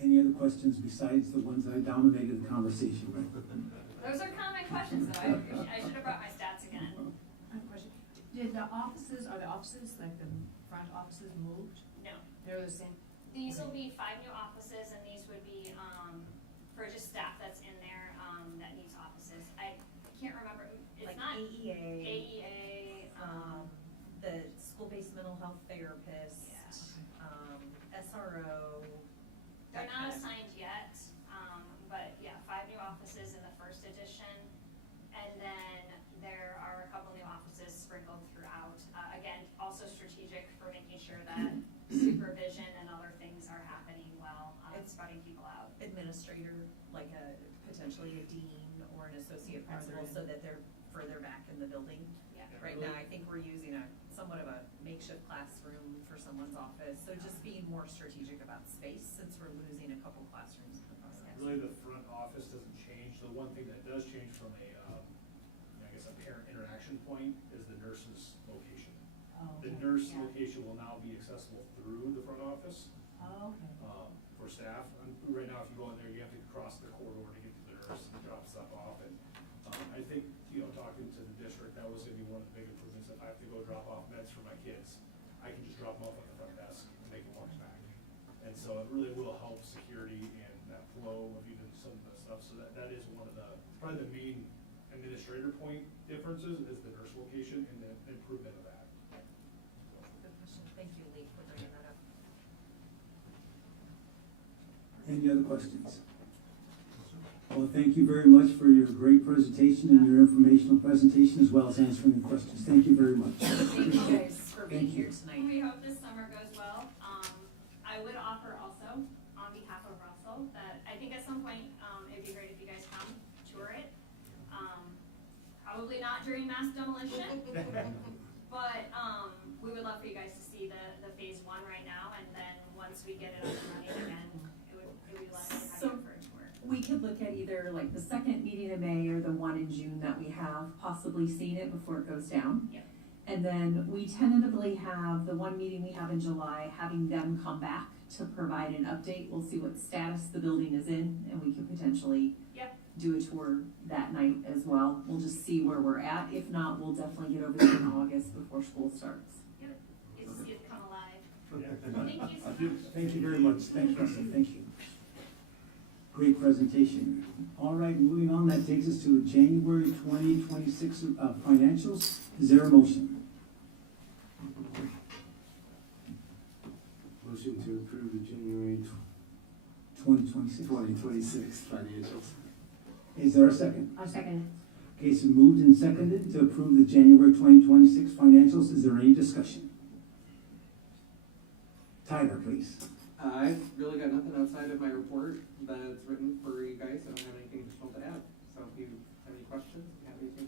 Any other questions besides the ones I dominated the conversation with? Those are common questions, though. I should have brought my stats again. I have a question. Are the offices, like the front offices moved? No. They're the same? These will be 5 new offices, and these would be for just staff that's in there that needs offices. I can't remember. It's like not AEA. AEA. The school-based mental health therapist. Yeah. SRO. They're not assigned yet, but yeah, 5 new offices in the first edition, and then there are a couple new offices sprinkled throughout. Again, also strategic for making sure that supervision and other things are happening well, spreading people out. Administrator, like potentially a dean or an associate principal, so that they're further back in the building. Yeah. Right now, I think we're using somewhat of a makeshift classroom for someone's office, so just being more strategic about space, since we're losing a couple classrooms in the process. Really, the front office doesn't change. The one thing that does change from a, I guess, a parent interaction point is the nurse's location. Oh, The nurse location will now be accessible through the front office. Oh, okay. For staff. Right now, if you go in there, you have to cross the corridor to get to the nurse and drop stuff off. And I think, talking to the district, that was going to be one of the big improvements. If I have to go drop off meds for my kids, I can just drop them off at the front desk and they can walk back. And so it really will help security and that flow of even some of the stuff. So that is one of probably the main administrator point differences is the nurse location and the improvement of that. Good question. Thank you, Lee, for bringing that up. Any other questions? Well, thank you very much for your great presentation and your informational presentation, as well as answering the questions. Thank you very much. Thank you guys for being here tonight. We hope this summer goes well. I would offer also, on behalf of Russell, that I think at some point, it'd be great if you guys come tour it. Probably not during mass demolition, but we would love for you guys to see the phase 1 right now, and then once we get it up and running again, it would be lovely to have you for a tour. We could look at either like the second meeting in May or the one in June that we have, possibly seeing it before it goes down. Yep. And then we tentatively have the one meeting we have in July, having them come back to provide an update. We'll see what status the building is in, and we could potentially Yep. do a tour that night as well. We'll just see where we're at. If not, we'll definitely get over there in August before school starts. Yep. Get to see it come alive. Thank you so much. Thank you very much. Thanks, Russell. Thank you. Great presentation. All right, moving on, that takes us to January 2026 financials. Is there a motion? Motion to approve the January 2026. 2026 financials. Is there a second? I'll second Okay, so moved and seconded to approve the January 2026 financials. Is there any discussion? Tyler, please. I've really got nothing outside of my report that's written for you guys. I don't have anything additional to add. So if you have any questions, you have anything.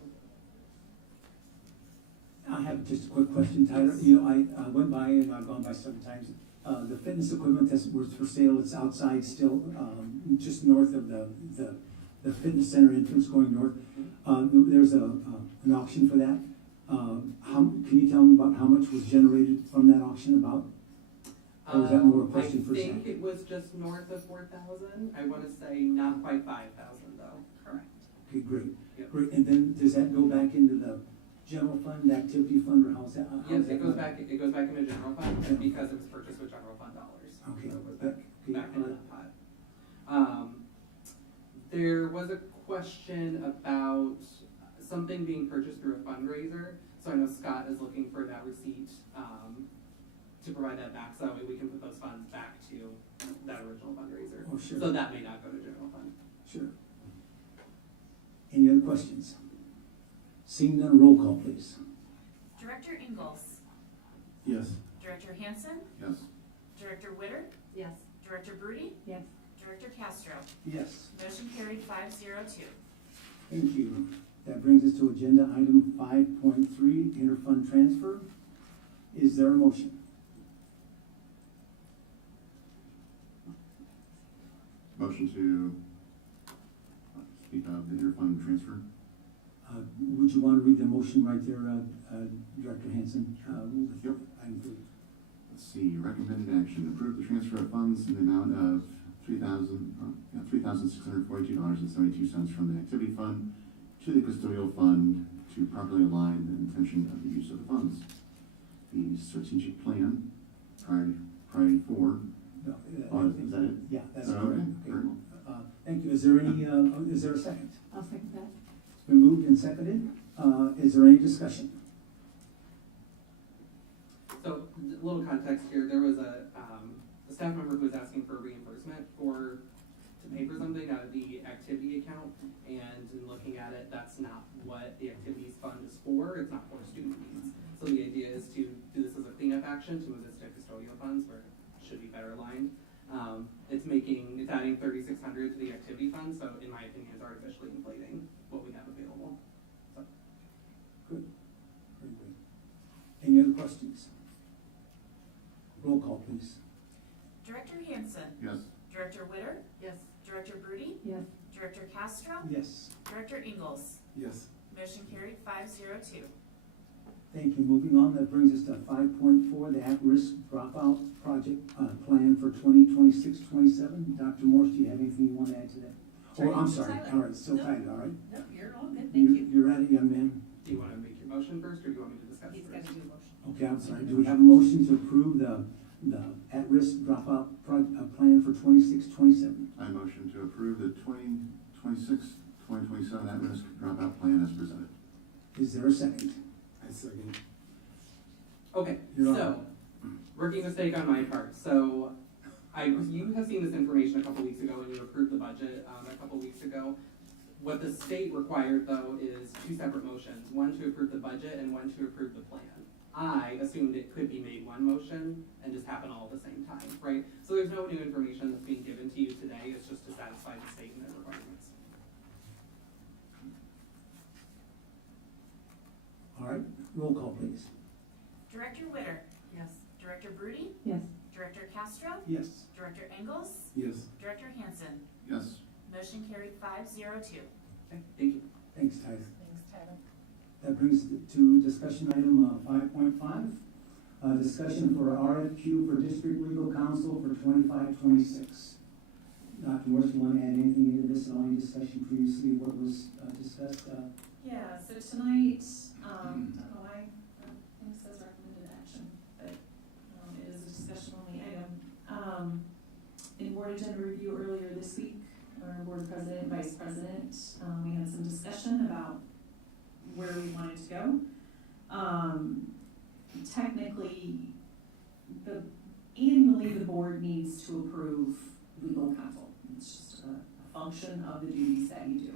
I have just a quick question, Tyler. You know, I went by and I've gone by several times. The fitness equipment that's worth for sale, it's outside still, just north of the fitness center entrance going north. There's an auction for that. Can you tell me about how much was generated from that auction about? Or was that more a question for I think Zach? it was just north of 4,000. I want to say not quite 5,000 though. Correct. Okay, great. Yep. Great. And then does that go back into the general fund, activity fund, or how's that? Yes, it goes back. It goes back into general fund because it was purchased with general fund dollars. Okay. So it goes back into that pot. There was a question about something being purchased through a fundraiser. So I know Scott is looking for that receipt to provide that back, so that way we can put those funds back to that original fundraiser. Oh, sure. So that may not go to general fund. Sure. Any other questions? Seeing none, roll call, please. Director Ingalls. Yes. Director Hansen. Yes. Director Witter. Yes. Director Broody. Yes. Director Castro. Yes. Motion carried 502. Thank you. That brings us to agenda item 5.3, interfund transfer. Is there a motion? Motion to speak of the interfund transfer. Would you want to read the motion right there, Director Hansen? Yep. Item 3. Let's see, recommended action, approve the transfer of funds in the amount of $3,642.72 from the activity fund to the custodial fund to properly align the intention of the use of the funds. The strategic plan, priority 4. No, Is that it? Yeah, that's Okay, correct. very well. Thank you. Is there any, is there a second? I'll second that. It's been moved and seconded. Is there any discussion? So, a little context here, there was a staff member who was asking for reimbursement to pay for something out of the activity account, and in looking at it, that's not what the activities fund is for. It's not for student needs. So the idea is to do this as a cleanup action, to move this to custodial funds where it should be better aligned. It's adding $3,600 to the activity fund, so in my opinion, it's artificially inflating what we have available. So. Good. Very good. Any other questions? Roll call, please. Director Hansen. Yes. Director Witter. Yes. Director Broody. Yes. Director Castro. Yes. Director Ingalls. Yes. Motion carried 502. Thank you. Moving on, that brings us to 5.4, the at-risk dropout project plan for 2026-27. Dr. Morse, do you have anything you want to add to that? Oh, I'm sorry. All right, still tied, all right. No, you're all good, thank you. You're ready, young man? Do you want to make your motion first, or do you want me to discuss He's it got first? to do a motion. Okay, I'm sorry. Do we have a motion to approve the at-risk dropout plan for 26-27? I motion to approve the 2026-2027 at-risk dropout plan as presented. Is there a second? I second. Okay, You're so, rookie mistake on my part. So, you have seen this information a couple weeks ago when you approved the budget a couple weeks ago. What the state required, though, is 2 separate motions, one to approve the budget and one to approve the plan. I assumed it could be made one motion and just happen all at the same time, right? So there's no new information that's being given to you today, it's just to satisfy the state and their requirements. All right, roll call, please. Director Witter. Yes. Director Broody. Yes. Director Castro. Yes. Director Ingalls. Yes. Director Hansen. Yes. Motion carried 502. Okay, thank you. Thanks, Tyler. Thanks, Tyler. That brings it to discussion item 5.5, discussion for RFQ for district legal counsel for 25-26. Dr. Morse, you want to add anything into this? Any discussion previously, what was discussed? Yeah, so tonight, I don't know why, I think it says recommended action, but it is a discussion only item. In board agenda review earlier this week, our board president, vice president, we had some discussion about where we wanted to go. Technically, annually the board needs to approve legal counsel. It's just a function of the duties that you do.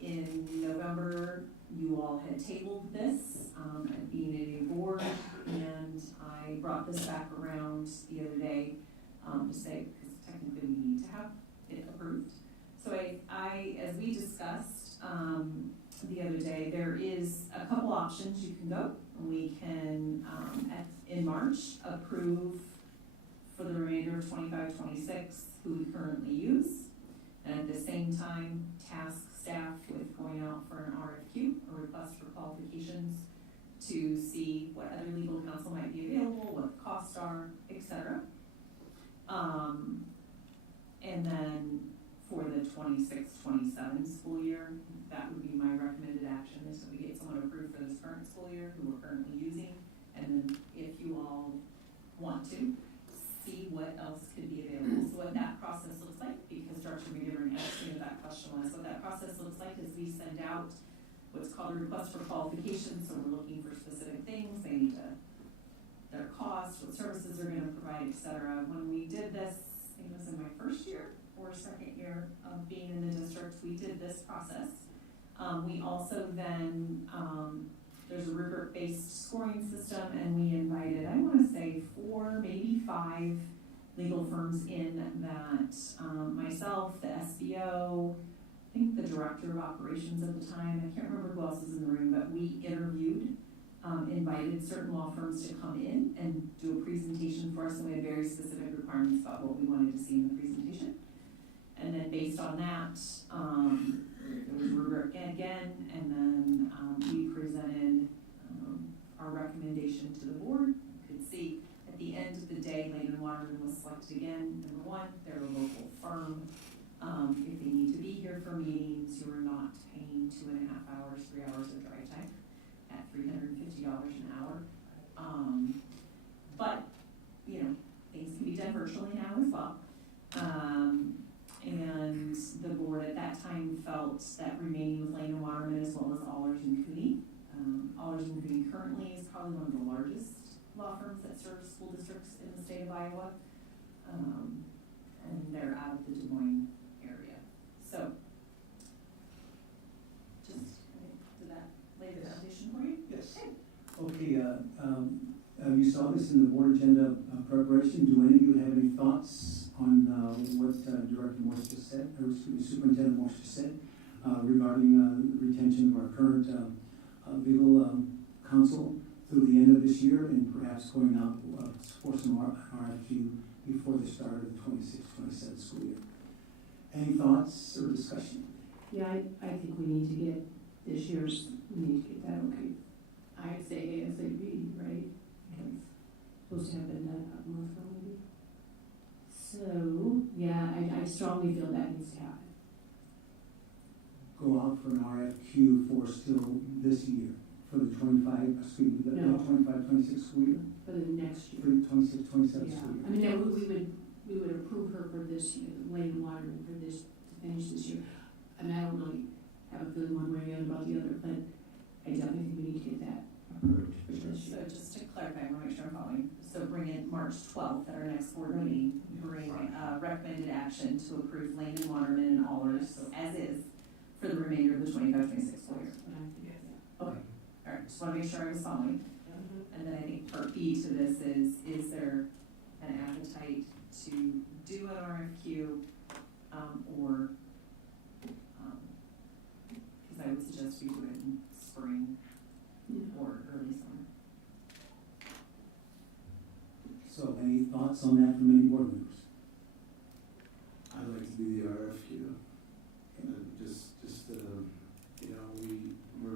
In November, you all had tabled this, being a new board, and I brought this back around the other day, to say, because technically we need to have it approved. So as we discussed, the other day, there is a couple options you can go. We can, in March, approve for the remainder of 25-26 who we currently use, and at the same time, task staff with going out for an RFQ, a request for qualifications, to see what other legal counsel might be available, what the costs are, etc. And then for the 26-27 school year, that would be my recommended action, is that we get someone approved for this current school year who we're currently using, and then if you all want to, see what else could be available. So what that process looks like, because Director McGivern asked me what that question was, what that process looks like is we send out what's called a request for qualifications, so we're looking for specific things, they need to, their cost, what services they're gonna provide, etc. When we did this, I think it was in my first year or second year of being in the district, we did this process. We also then, there's a rubric-based scoring system, and we invited, I wanna say 4, maybe 5 legal firms in that, myself, the SBO, I think the director of operations at the time, I can't remember who else was in the room, but we interviewed, invited certain law firms to come in and do a presentation for us, and we had very specific requirements about what we wanted to see in the presentation. And then based on that, there was a rubric again, and then we presented our recommendation to the board. You could see at the end of the day, Lane & Waterman was selected again. Number one, they're a local firm. If they need to be here for meetings, you are not paying 2.5 hours, 3 hours of drive time at $350 an hour. But, you know, things can be done virtually now as well. And the board at that time felt that remaining with Lane & Waterman as well as Allers and Cooney. Allers and Cooney currently is probably one of the largest law firms that serve school districts in the state of Iowa. And they're out of the Des Moines area. So, just, did that lay the foundation for you? Yes. Okay, you saw this in the board agenda preparation. Do any of you have any thoughts on what Director Morse just said, or Superintendent Morse just said, regarding retention of our current legal counsel through the end of this year, and perhaps going out for some RFQ before the start of the 26-27 school year? Any thoughts or discussion? Yeah, I think we need to get this year's, we need to get that okay. I'd say ASAP, right? Because it's supposed to have been done a month ago maybe. So, yeah, I strongly feel that needs to happen. Go out for an RFQ for still this year, for the 25, excuse me, the No. 25-26 school year? For the next year. For the 26-27 Yeah, school year? I mean, yeah, we would approve her for this year, Lane & Waterman for this, to finish this year. I mean, I don't really have a feeling one way or the other about the other, but I definitely think we need to get that approved for this year. So just to clarify, I want to make sure I'm following. So bring in March 12th at our next board meeting, bring recommended action to approve Lane & Waterman and Allers, so as is, for the remainder of the 25-26 school year. Okay, all right, just want to make sure I was following. And then I think part B to this is there an appetite to do an RFQ, or, because I would suggest we do it in spring or early summer. So any thoughts on that from any board members? I'd like to do the RFQ. And just you know, we're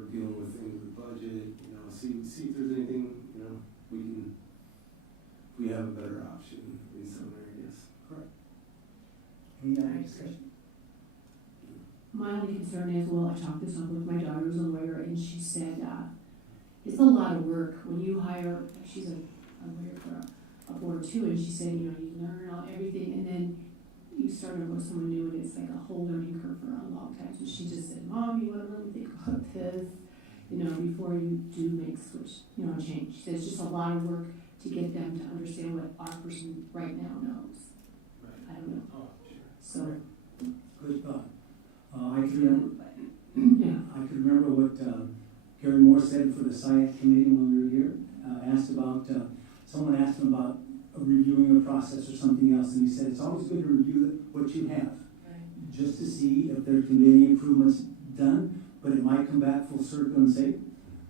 only concern is, well, I talked this up with my daughter who's a lawyer, and she said, it's a lot of work when you hire, she's a lawyer for a board too, and she said, you know, you learn everything, and then you start over with someone new, and it's like a whole learning curve for a long time. So she just said, Mom, you want to really think about this, you know, before you do make switch, you know, change. She said it's just a lot of work to get them to understand what our person right now knows. I don't know. Oh, sure. So, Good thought. I can remember, yeah, I can remember what Gary Moore said for the SIAC committee when we were here. Asked about, someone asked him about reviewing a process or something else, and he said it's always good to review what you have, just to see if there can be any improvements done. But it might come back full circle and say,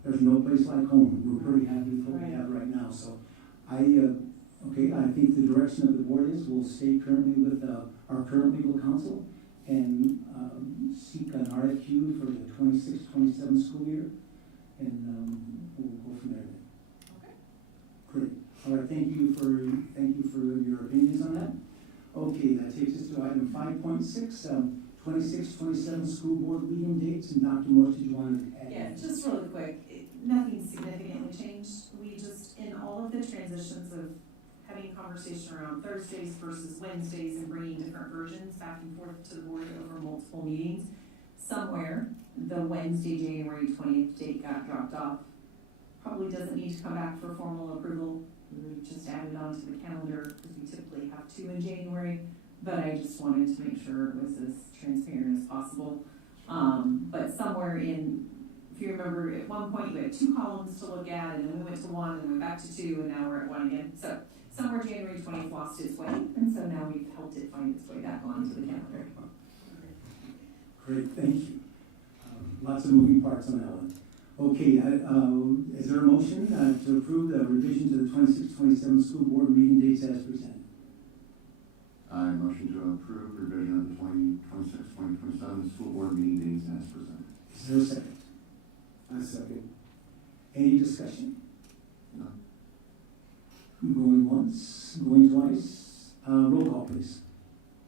there's no place like home. We're pretty happy with what we have right now. So I think the direction of the board is we'll stay currently with our current legal counsel and seek an RFQ for the 26-27 school year, and we'll go from there. Okay. Great. All right. Thank you for your opinions on that. Okay, that takes us to item 5.6. 26-27 school board meeting dates, and Dr. Morse, did you want to add? Yeah, just really quick, nothing significantly changed. We just, in all of the transitions of having a conversation around Thursdays versus Wednesdays and bringing different versions back and forth to the board over multiple meetings, somewhere the Wednesday, January 20th date got dropped off. Probably doesn't need to come back for formal approval. We just added onto the calendar because we typically have 2 in January. But I just wanted to make sure it was as transparent as possible. But somewhere in, if you remember, at one point you had 2 columns to look at, and then we went to 1, and then went back to 2, and now we're at 1 again. So somewhere January 20th lost its way, and so now we've helped it find its way back onto the calendar. Great, thank you. Lots of moving parts on that one. Okay, is there a motion to approve the revision to the 26-27 school board meeting dates as presented? I motion to approve revision of the 2026-2027 school board meeting dates as presented. Is there a second? I second. Any discussion? No. Going once, going twice. Roll call, please.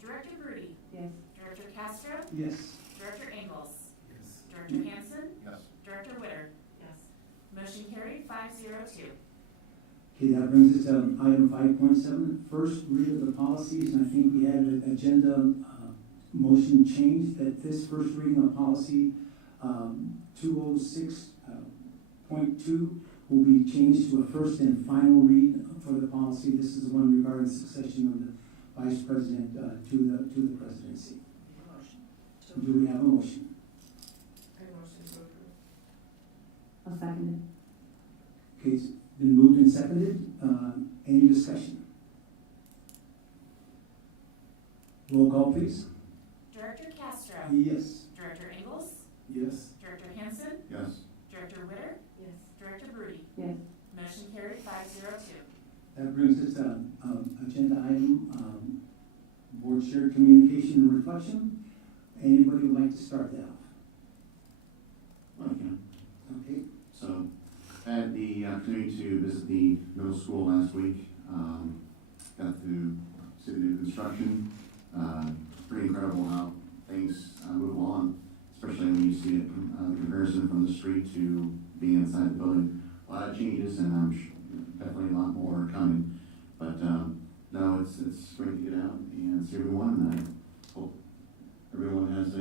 Director Rudy. yes. Director Castro. Yes. Director Engels. Yes. Director Hansen. Yes. Director Witter. Yes. Motion carried 502. Okay, that brings us to item 5.7, first read of the policies, and I think we had an agenda motion change that this first reading of policy 206.2 will be changed to a first and final read for the policy. This is the one regarding succession of the vice president to the presidency. Do we have a motion? I motion to approve. I'll second Okay, it's been moved and seconded. Any discussion? Roll call, please. Director Castro. Yes. Director Engels. Yes. Director Hansen. Yes. Director Witter. Yes. Director Rudy. it. Yes. Motion carried 502. That brings us to agenda item, board shared communication and reflection. Anybody would like to start that off? Well, I can. Okay. So, I had the opportunity to visit the middle school last week. Got to see the new construction. Pretty incredible how things move along, especially when you see it, the comparison from the street to being inside the building. A lot of changes, and I'm definitely a lot more coming. But no, it's great to get out and see everyone. And I hope everyone has a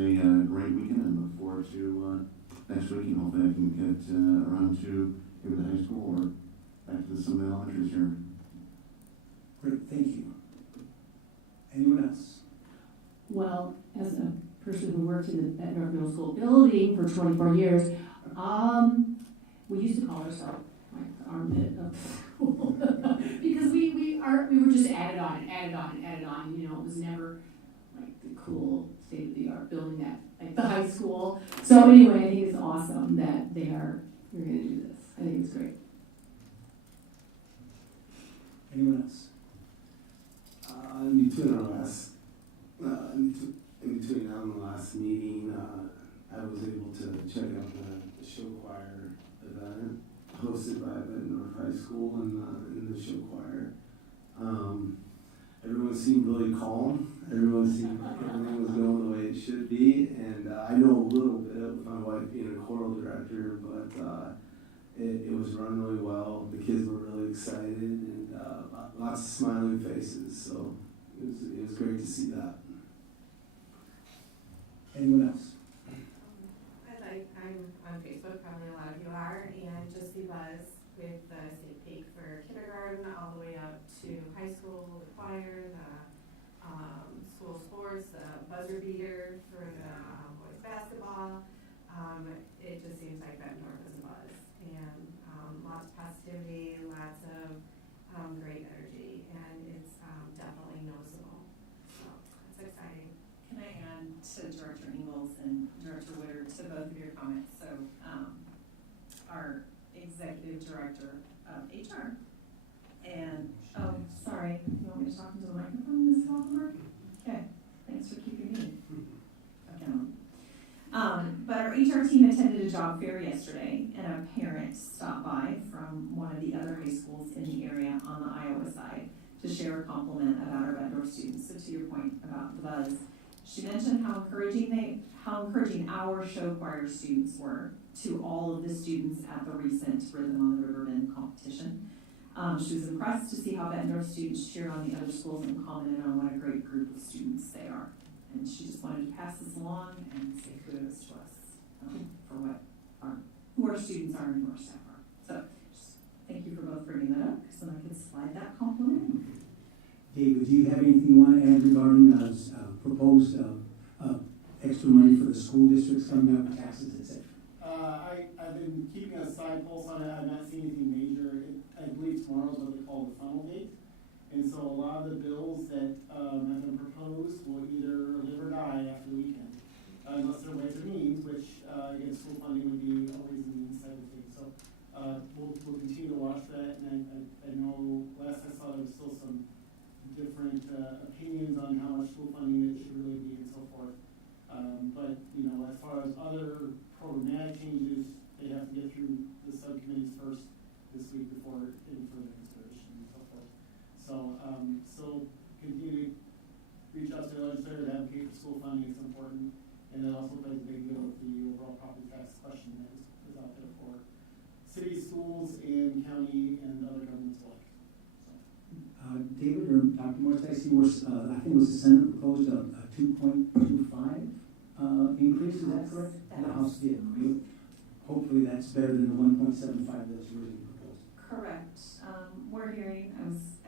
great weekend, and look forward to next week. And hopefully I can get around to maybe the high school or back to some of the elementaries here. Great, thank you. Anyone else? Well, as a person who worked in the Bettendorf Middle School building for 24 years, we used to call ourselves like the armpit of school because we were just added on. You know, it was never like the cool state-of-the-art building at like the high school. So anyway, I think it's awesome that we're going to do this. I think it's great. Anyone else? In between our last, in between now and the last meeting, I was able to check out the show choir event hosted by Bettendorf High School and the show choir. Everyone seemed really calm. Everyone seemed like everything was going the way it should be, and And I know a little bit with my wife being a choral director, but it was run really well. The kids were really excited, and lots of smiling faces. So it was great to see that. Anyone else? I'm on Facebook, probably a lot of you are, and just the buzz with the sneak peek for kindergarten all the way up to high school, the choir, the school sports, the buzzer beater for the boys basketball. It just seems like Bettendorf is a buzz, and lots of positivity, lots of great energy, and it's definitely noticeable. So it's exciting. Can I add to Director Ingalls and Director Witter to both of your comments? So, our Executive Director of HR, and, oh, sorry, you want me to talk into the microphone, Ms. Falconer? Okay, thanks for keeping me accountable. But our HR team attended a job fair yesterday, and a parent stopped by from one of the other high schools in the area on the Iowa side to share a compliment about our Bettendorf students. So to your point about the buzz, she mentioned how encouraging our show choir students were to all of the students at the recent Rhythm on the Riverbend competition. She was impressed to see how Bettendorf students cheered on the other schools and commented on what a great group of students they are. And she just wanted to pass this along and say kudos to us for who our students are and who our staff are. So just thank you for both bringing that up, because then I could slide that compliment. David, do you have anything you want to add regarding proposed extra money for the school districts coming up, taxes, etc.? I've been keeping a side pulse on it. I've not seen anything major. I believe tomorrow is what they call the funnel date. And so a lot of the bills that have been proposed will either live or die after the weekend, unless they're ways or means, which again, school funding would be a ways and means type of thing. So we'll continue to watch that. And I know last I saw there was still some different opinions on how much school funding it should really be and so forth. But you know, as far as other programmatic changes, they have to get through the subcommittees first this week before any further consideration and so forth. So continue to reach out to the legislator to advocate for school funding. It's important, and that also plays a big deal with the overall property tax question that is out there for city, schools, and county and other governments alike. David or Dr. Morris, I see I think it was the Senate proposed a 2.25 increase, is that correct? The House did. Hopefully that's better than the 1.75 that's originally proposed. Correct. We're hearing,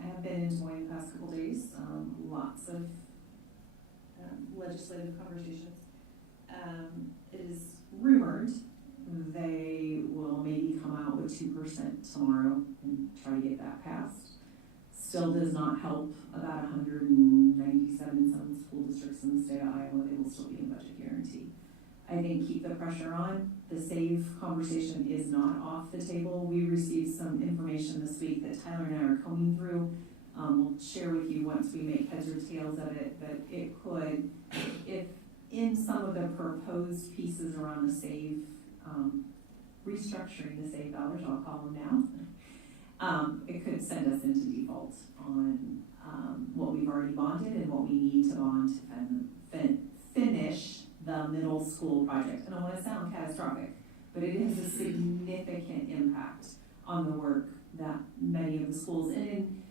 I have been in Des Moines the past couple days, lots of legislative conversations. It is rumored they will maybe come out with 2% tomorrow and try to get that passed. Still does not help about 197 some school districts in the state of Iowa. They will still be in budget guarantee. I think keep the pressure on. The SAVE conversation is not off the table. We received some information this week that Tyler and I are combing through. We'll share with you once we make heads or tails of it, but it could, if in some of the proposed pieces around the SAVE, restructuring the SAVE dollars, I'll call them now, it could send us into default on what we've already bonded and what we need to bond to finish the middle school project. And I don't want to sound catastrophic, but it has a significant impact on the work that many of the schools, and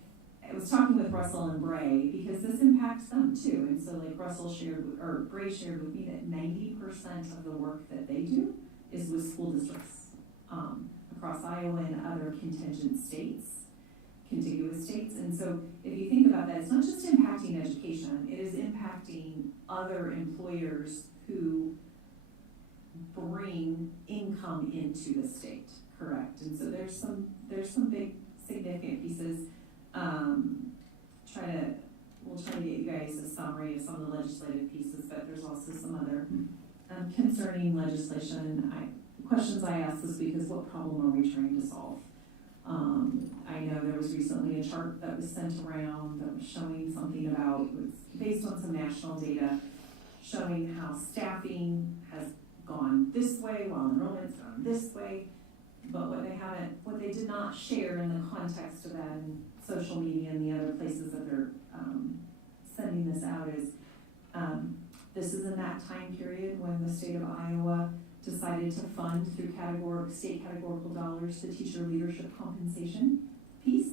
I was talking with Russell and Bray because this impacts them too. And so like Bray shared with me that 90% of the work that they do is with school districts across Iowa and other contiguous states. And so if you think about that, it's not just impacting education, it is impacting other employers who bring income into the state, correct? And so there's some big significant pieces. We'll try to get you guys a summary of some of the legislative pieces, but there's also some other concerning legislation. Questions I asked this week is, what problem are we trying to solve? I know there was recently a chart that was sent around that was showing something about, it was based on some national data, showing how staffing has gone this way while enrollment's gone this way. But what they did not share in the context of that in social media and the other places that they're sending this out is This is in that time period when the state of Iowa decided to fund through state categorical dollars the teacher leadership compensation piece,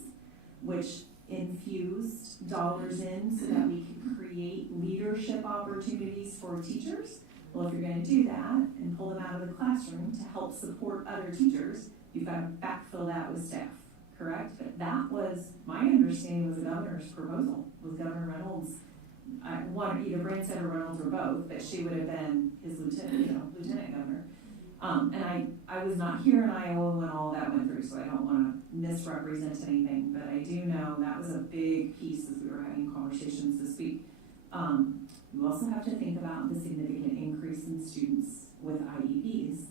which infused dollars in so that we could create leadership opportunities for teachers. Well, if you're gonna do that and pull them out of the classroom to help support other teachers, you've got to backfill that with staff, correct? But that was, my understanding was the governor's proposal, was Governor Reynolds, either Branstad or Reynolds or both, but she would have been his lieutenant governor. And I was not here in Iowa when all that went through, so I don't wanna misrepresent anything, but I do know that was a big piece as we were having conversations this week. You also have to think about the significant increase in students with IEPs,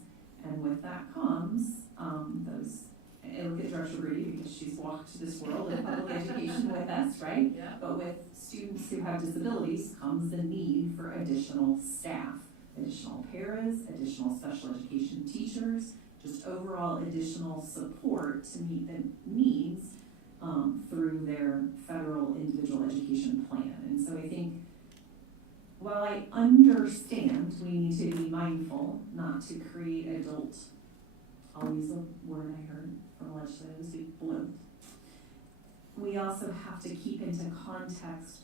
and with that comes, and look at Director Brady because she's walked this world in public education with us, right? Yeah. But with students who have disabilities comes the need for additional staff, additional paras, additional special education teachers, just overall additional support to meet the needs through their federal individual education plan. And so I think, while I understand we need to be mindful not to create adult, I'll use a word I heard from legislators, bloat. We also have to keep into context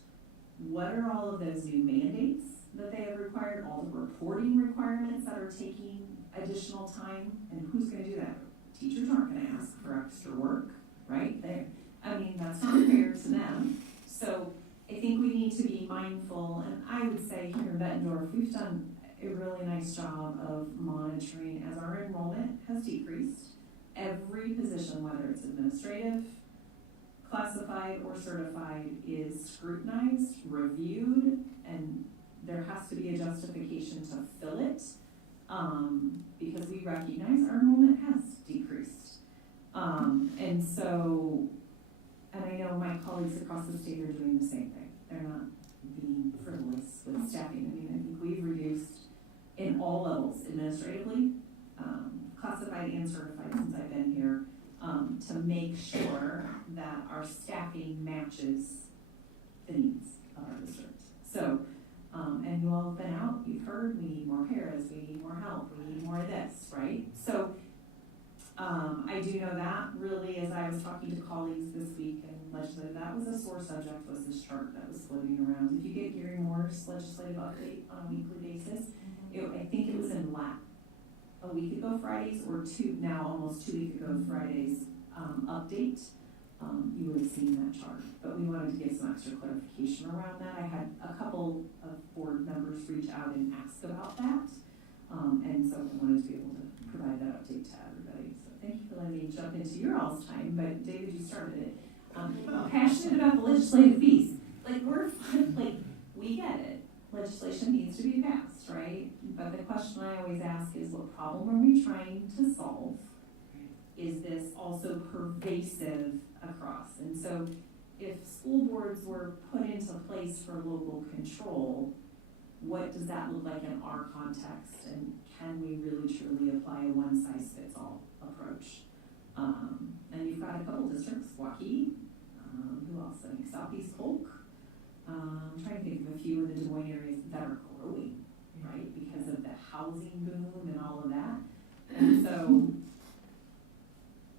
what are all of those new mandates that they have required, all the reporting requirements that are taking additional time, and who's gonna do that? Teachers aren't gonna ask for extra work, right? That's not fair to them. So I think we need to be mindful, and I would say here in Bettendorf, we've done a really nice job of monitoring as our enrollment has decreased. Every position, whether it's administrative, classified, or certified, is scrutinized, reviewed, and there has to be a justification to fill it, because we recognize our enrollment has decreased. And I know my colleagues across the state are doing the same thing. They're not being frivolous with staffing. I think we've reduced in all levels, administratively, classified and certified since I've been here, to make sure that our staffing matches the needs of our district. So, and you all have been out, you've heard, we need more paras, we need more help, we need more of this, right? So, I do know that really, as I was talking to colleagues this week and legislative, that was a sore subject, was this chart that was floating around. If you get Gary Moore's legislative update on a weekly basis, I think it was in a week ago Fridays, or almost 2 weeks ago Fridays, update, you would have seen that chart. But we wanted to get some extra clarification around that. I had a couple of board members reach out and ask about that. And so I wanted to be able to provide that update to everybody. So thank you for letting me jump into your all's time, but David, you started it. I'm passionate about the legislative piece. We get it. Legislation needs to be passed, right? But the question I always ask is, what problem are we trying to solve? Is this also pervasive across? And so if school boards were put into place for local control, what does that look like in our context? And can we really truly apply a one-size-fits-all approach? And you've got a couple districts, Waukee, who else? I think Southeast Polk. I'm trying to think of a few in the Des Moines areas that are growing, right? Because of the housing boom and all of that. And so,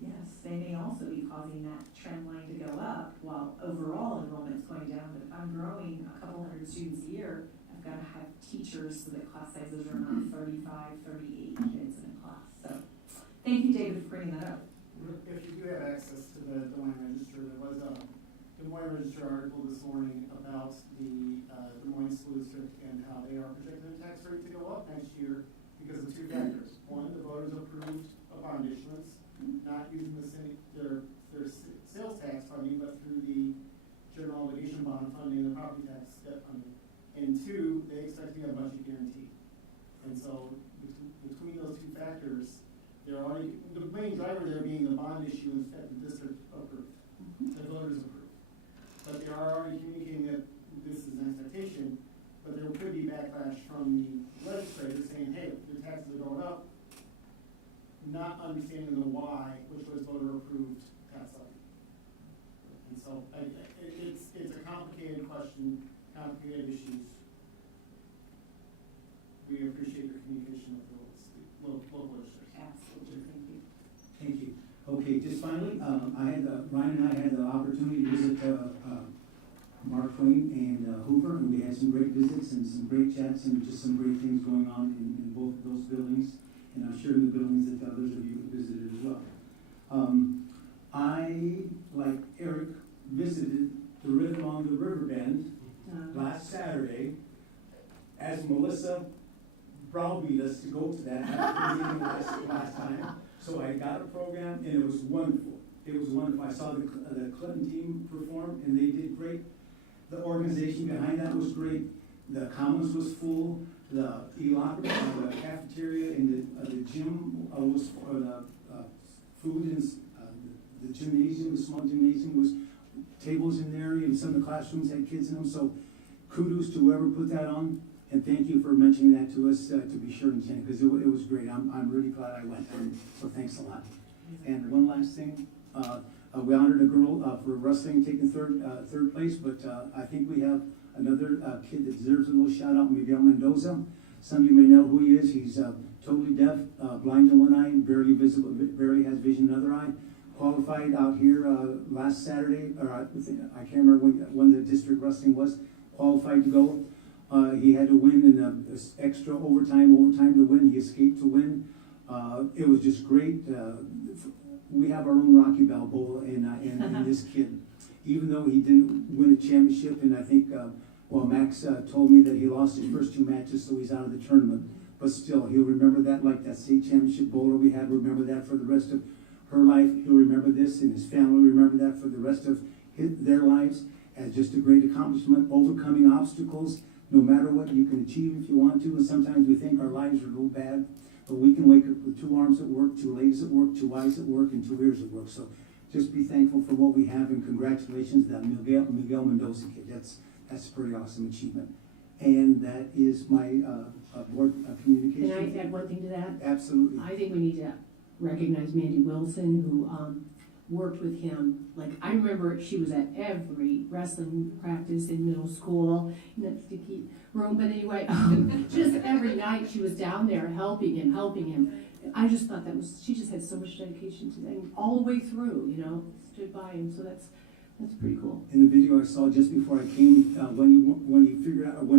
yes, they may also be causing that trend line to go up while overall enrollment's going down. But if I'm growing a couple hundred students a year, I've got to have teachers so that class sizes are not 35, 38 kids in a class. So thank you, David, for bringing that up. If you do have access to the Des Moines Register, there was a Des Moines Register article this morning about the Des Moines School District and how they are projecting the tax rate to go up next year because of two factors. One, the voters approved a bond issuance, not using their sales tax funding, but through the general obligation bond funding and the property tax debt funding. And two, they expect to get a budget guarantee. And so between those two factors, they're already, the main driver there being the bond issuance that the district approved, the voters approved. But they are already communicating that this is an expectation, but there could be backlash from the legislators saying, hey, your taxes are going up, not understanding the why, which was voter approved tax levy. And so it's a complicated question, complicated issues. finally, Ryan and I had the opportunity to visit Mark Twain and Hoover, and we had some great visits and some great chats and just some great things going on in both of those buildings, and I'm sure in the buildings that others of you visited as well. I, like Eric, visited the Rhythm on the River Bend last Saturday, as Melissa browbeat us to go to that after the meeting last time. So I got a program, and it was wonderful. It was wonderful. I saw the Clinton team perform, and they did great. The organization behind that was great. The commons was full. The the cafeteria and the gym was the food and the gymnasium, the small gymnasium was tables in there, and some of the classrooms had kids in them. So kudos to whoever put that on, and thank you for mentioning that to us to be sure and attend, because it was great. I'm really glad I went, so thanks a lot. And one last thing. We honored a girl for wrestling taking third place, but I think we have another kid that deserves a little shout out, Miguel Mendoza. Some of you may know who he is. He's totally deaf, blind in one eye, barely visible, barely has vision in the other eye. Qualified out here last Saturday, or I can't remember when the district wrestling was. Qualified to go. He had to win in extra overtime to win. He escaped to win. It was just great. We have our own Rocky Balboa in this kid. Even though he didn't win a championship, and I think, Max told me that he lost his first 2 matches, so he's out of the tournament. But still, he'll remember that, like that state championship bowler we had, remember that for the rest of her life. He'll remember this, and his family will remember that for the rest of their lives as just a great accomplishment, overcoming obstacles. No matter what, you can achieve if you want to, and sometimes we think our lives are a little bad, but we can wake up with 2 arms at work, 2 legs at work, 2 eyes at work, and 2 ears at work. So just be thankful for what we have, and congratulations to that Miguel Mendoza kid. That's a pretty awesome achievement. And that is my board communication. Can I add one thing to that? Absolutely. I think we need to recognize Mandy Wilson, who worked with him. Like, I remember she was at every wrestling practice in middle school in that sticky room. But anyway, just every night she was down there helping him. I just thought she just had so much dedication to that, all the way through, stood by him. So that's pretty cool. In the video I saw just before I came, when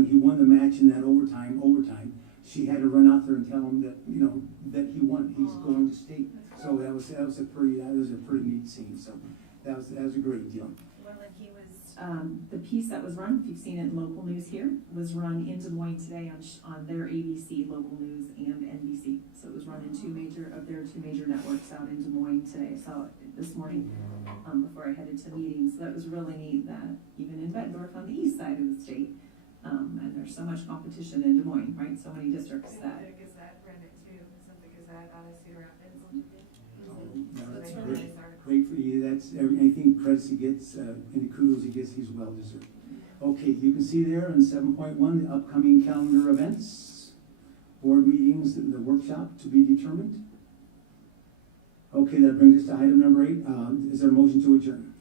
he won the match in that overtime, she had to run out there and tell him that that he won. He's going to state. So that was a pretty neat scene. So that was a great deal. Well, and he was the piece that was run, if you've seen it in local news here, was run in Des Moines today on their ABC local news and NBC. So it was run in 2 major networks out in Des Moines today. So this morning, before I headed to meetings, so that was really neat. That even in Bettendorf on the east side of the state, and there's so much competition in Des Moines, right? So many districts that. The Gazette ran it too. Isn't the Gazette out of Cedar Rapids? That's great for you. That's anything credits he gets, any kudos he gets, he's well deserved. Okay, you can see there in 7.1 the upcoming calendar events, board meetings, the workshop to be determined. Okay, that brings us to item number 8. Is there a motion to adjourn?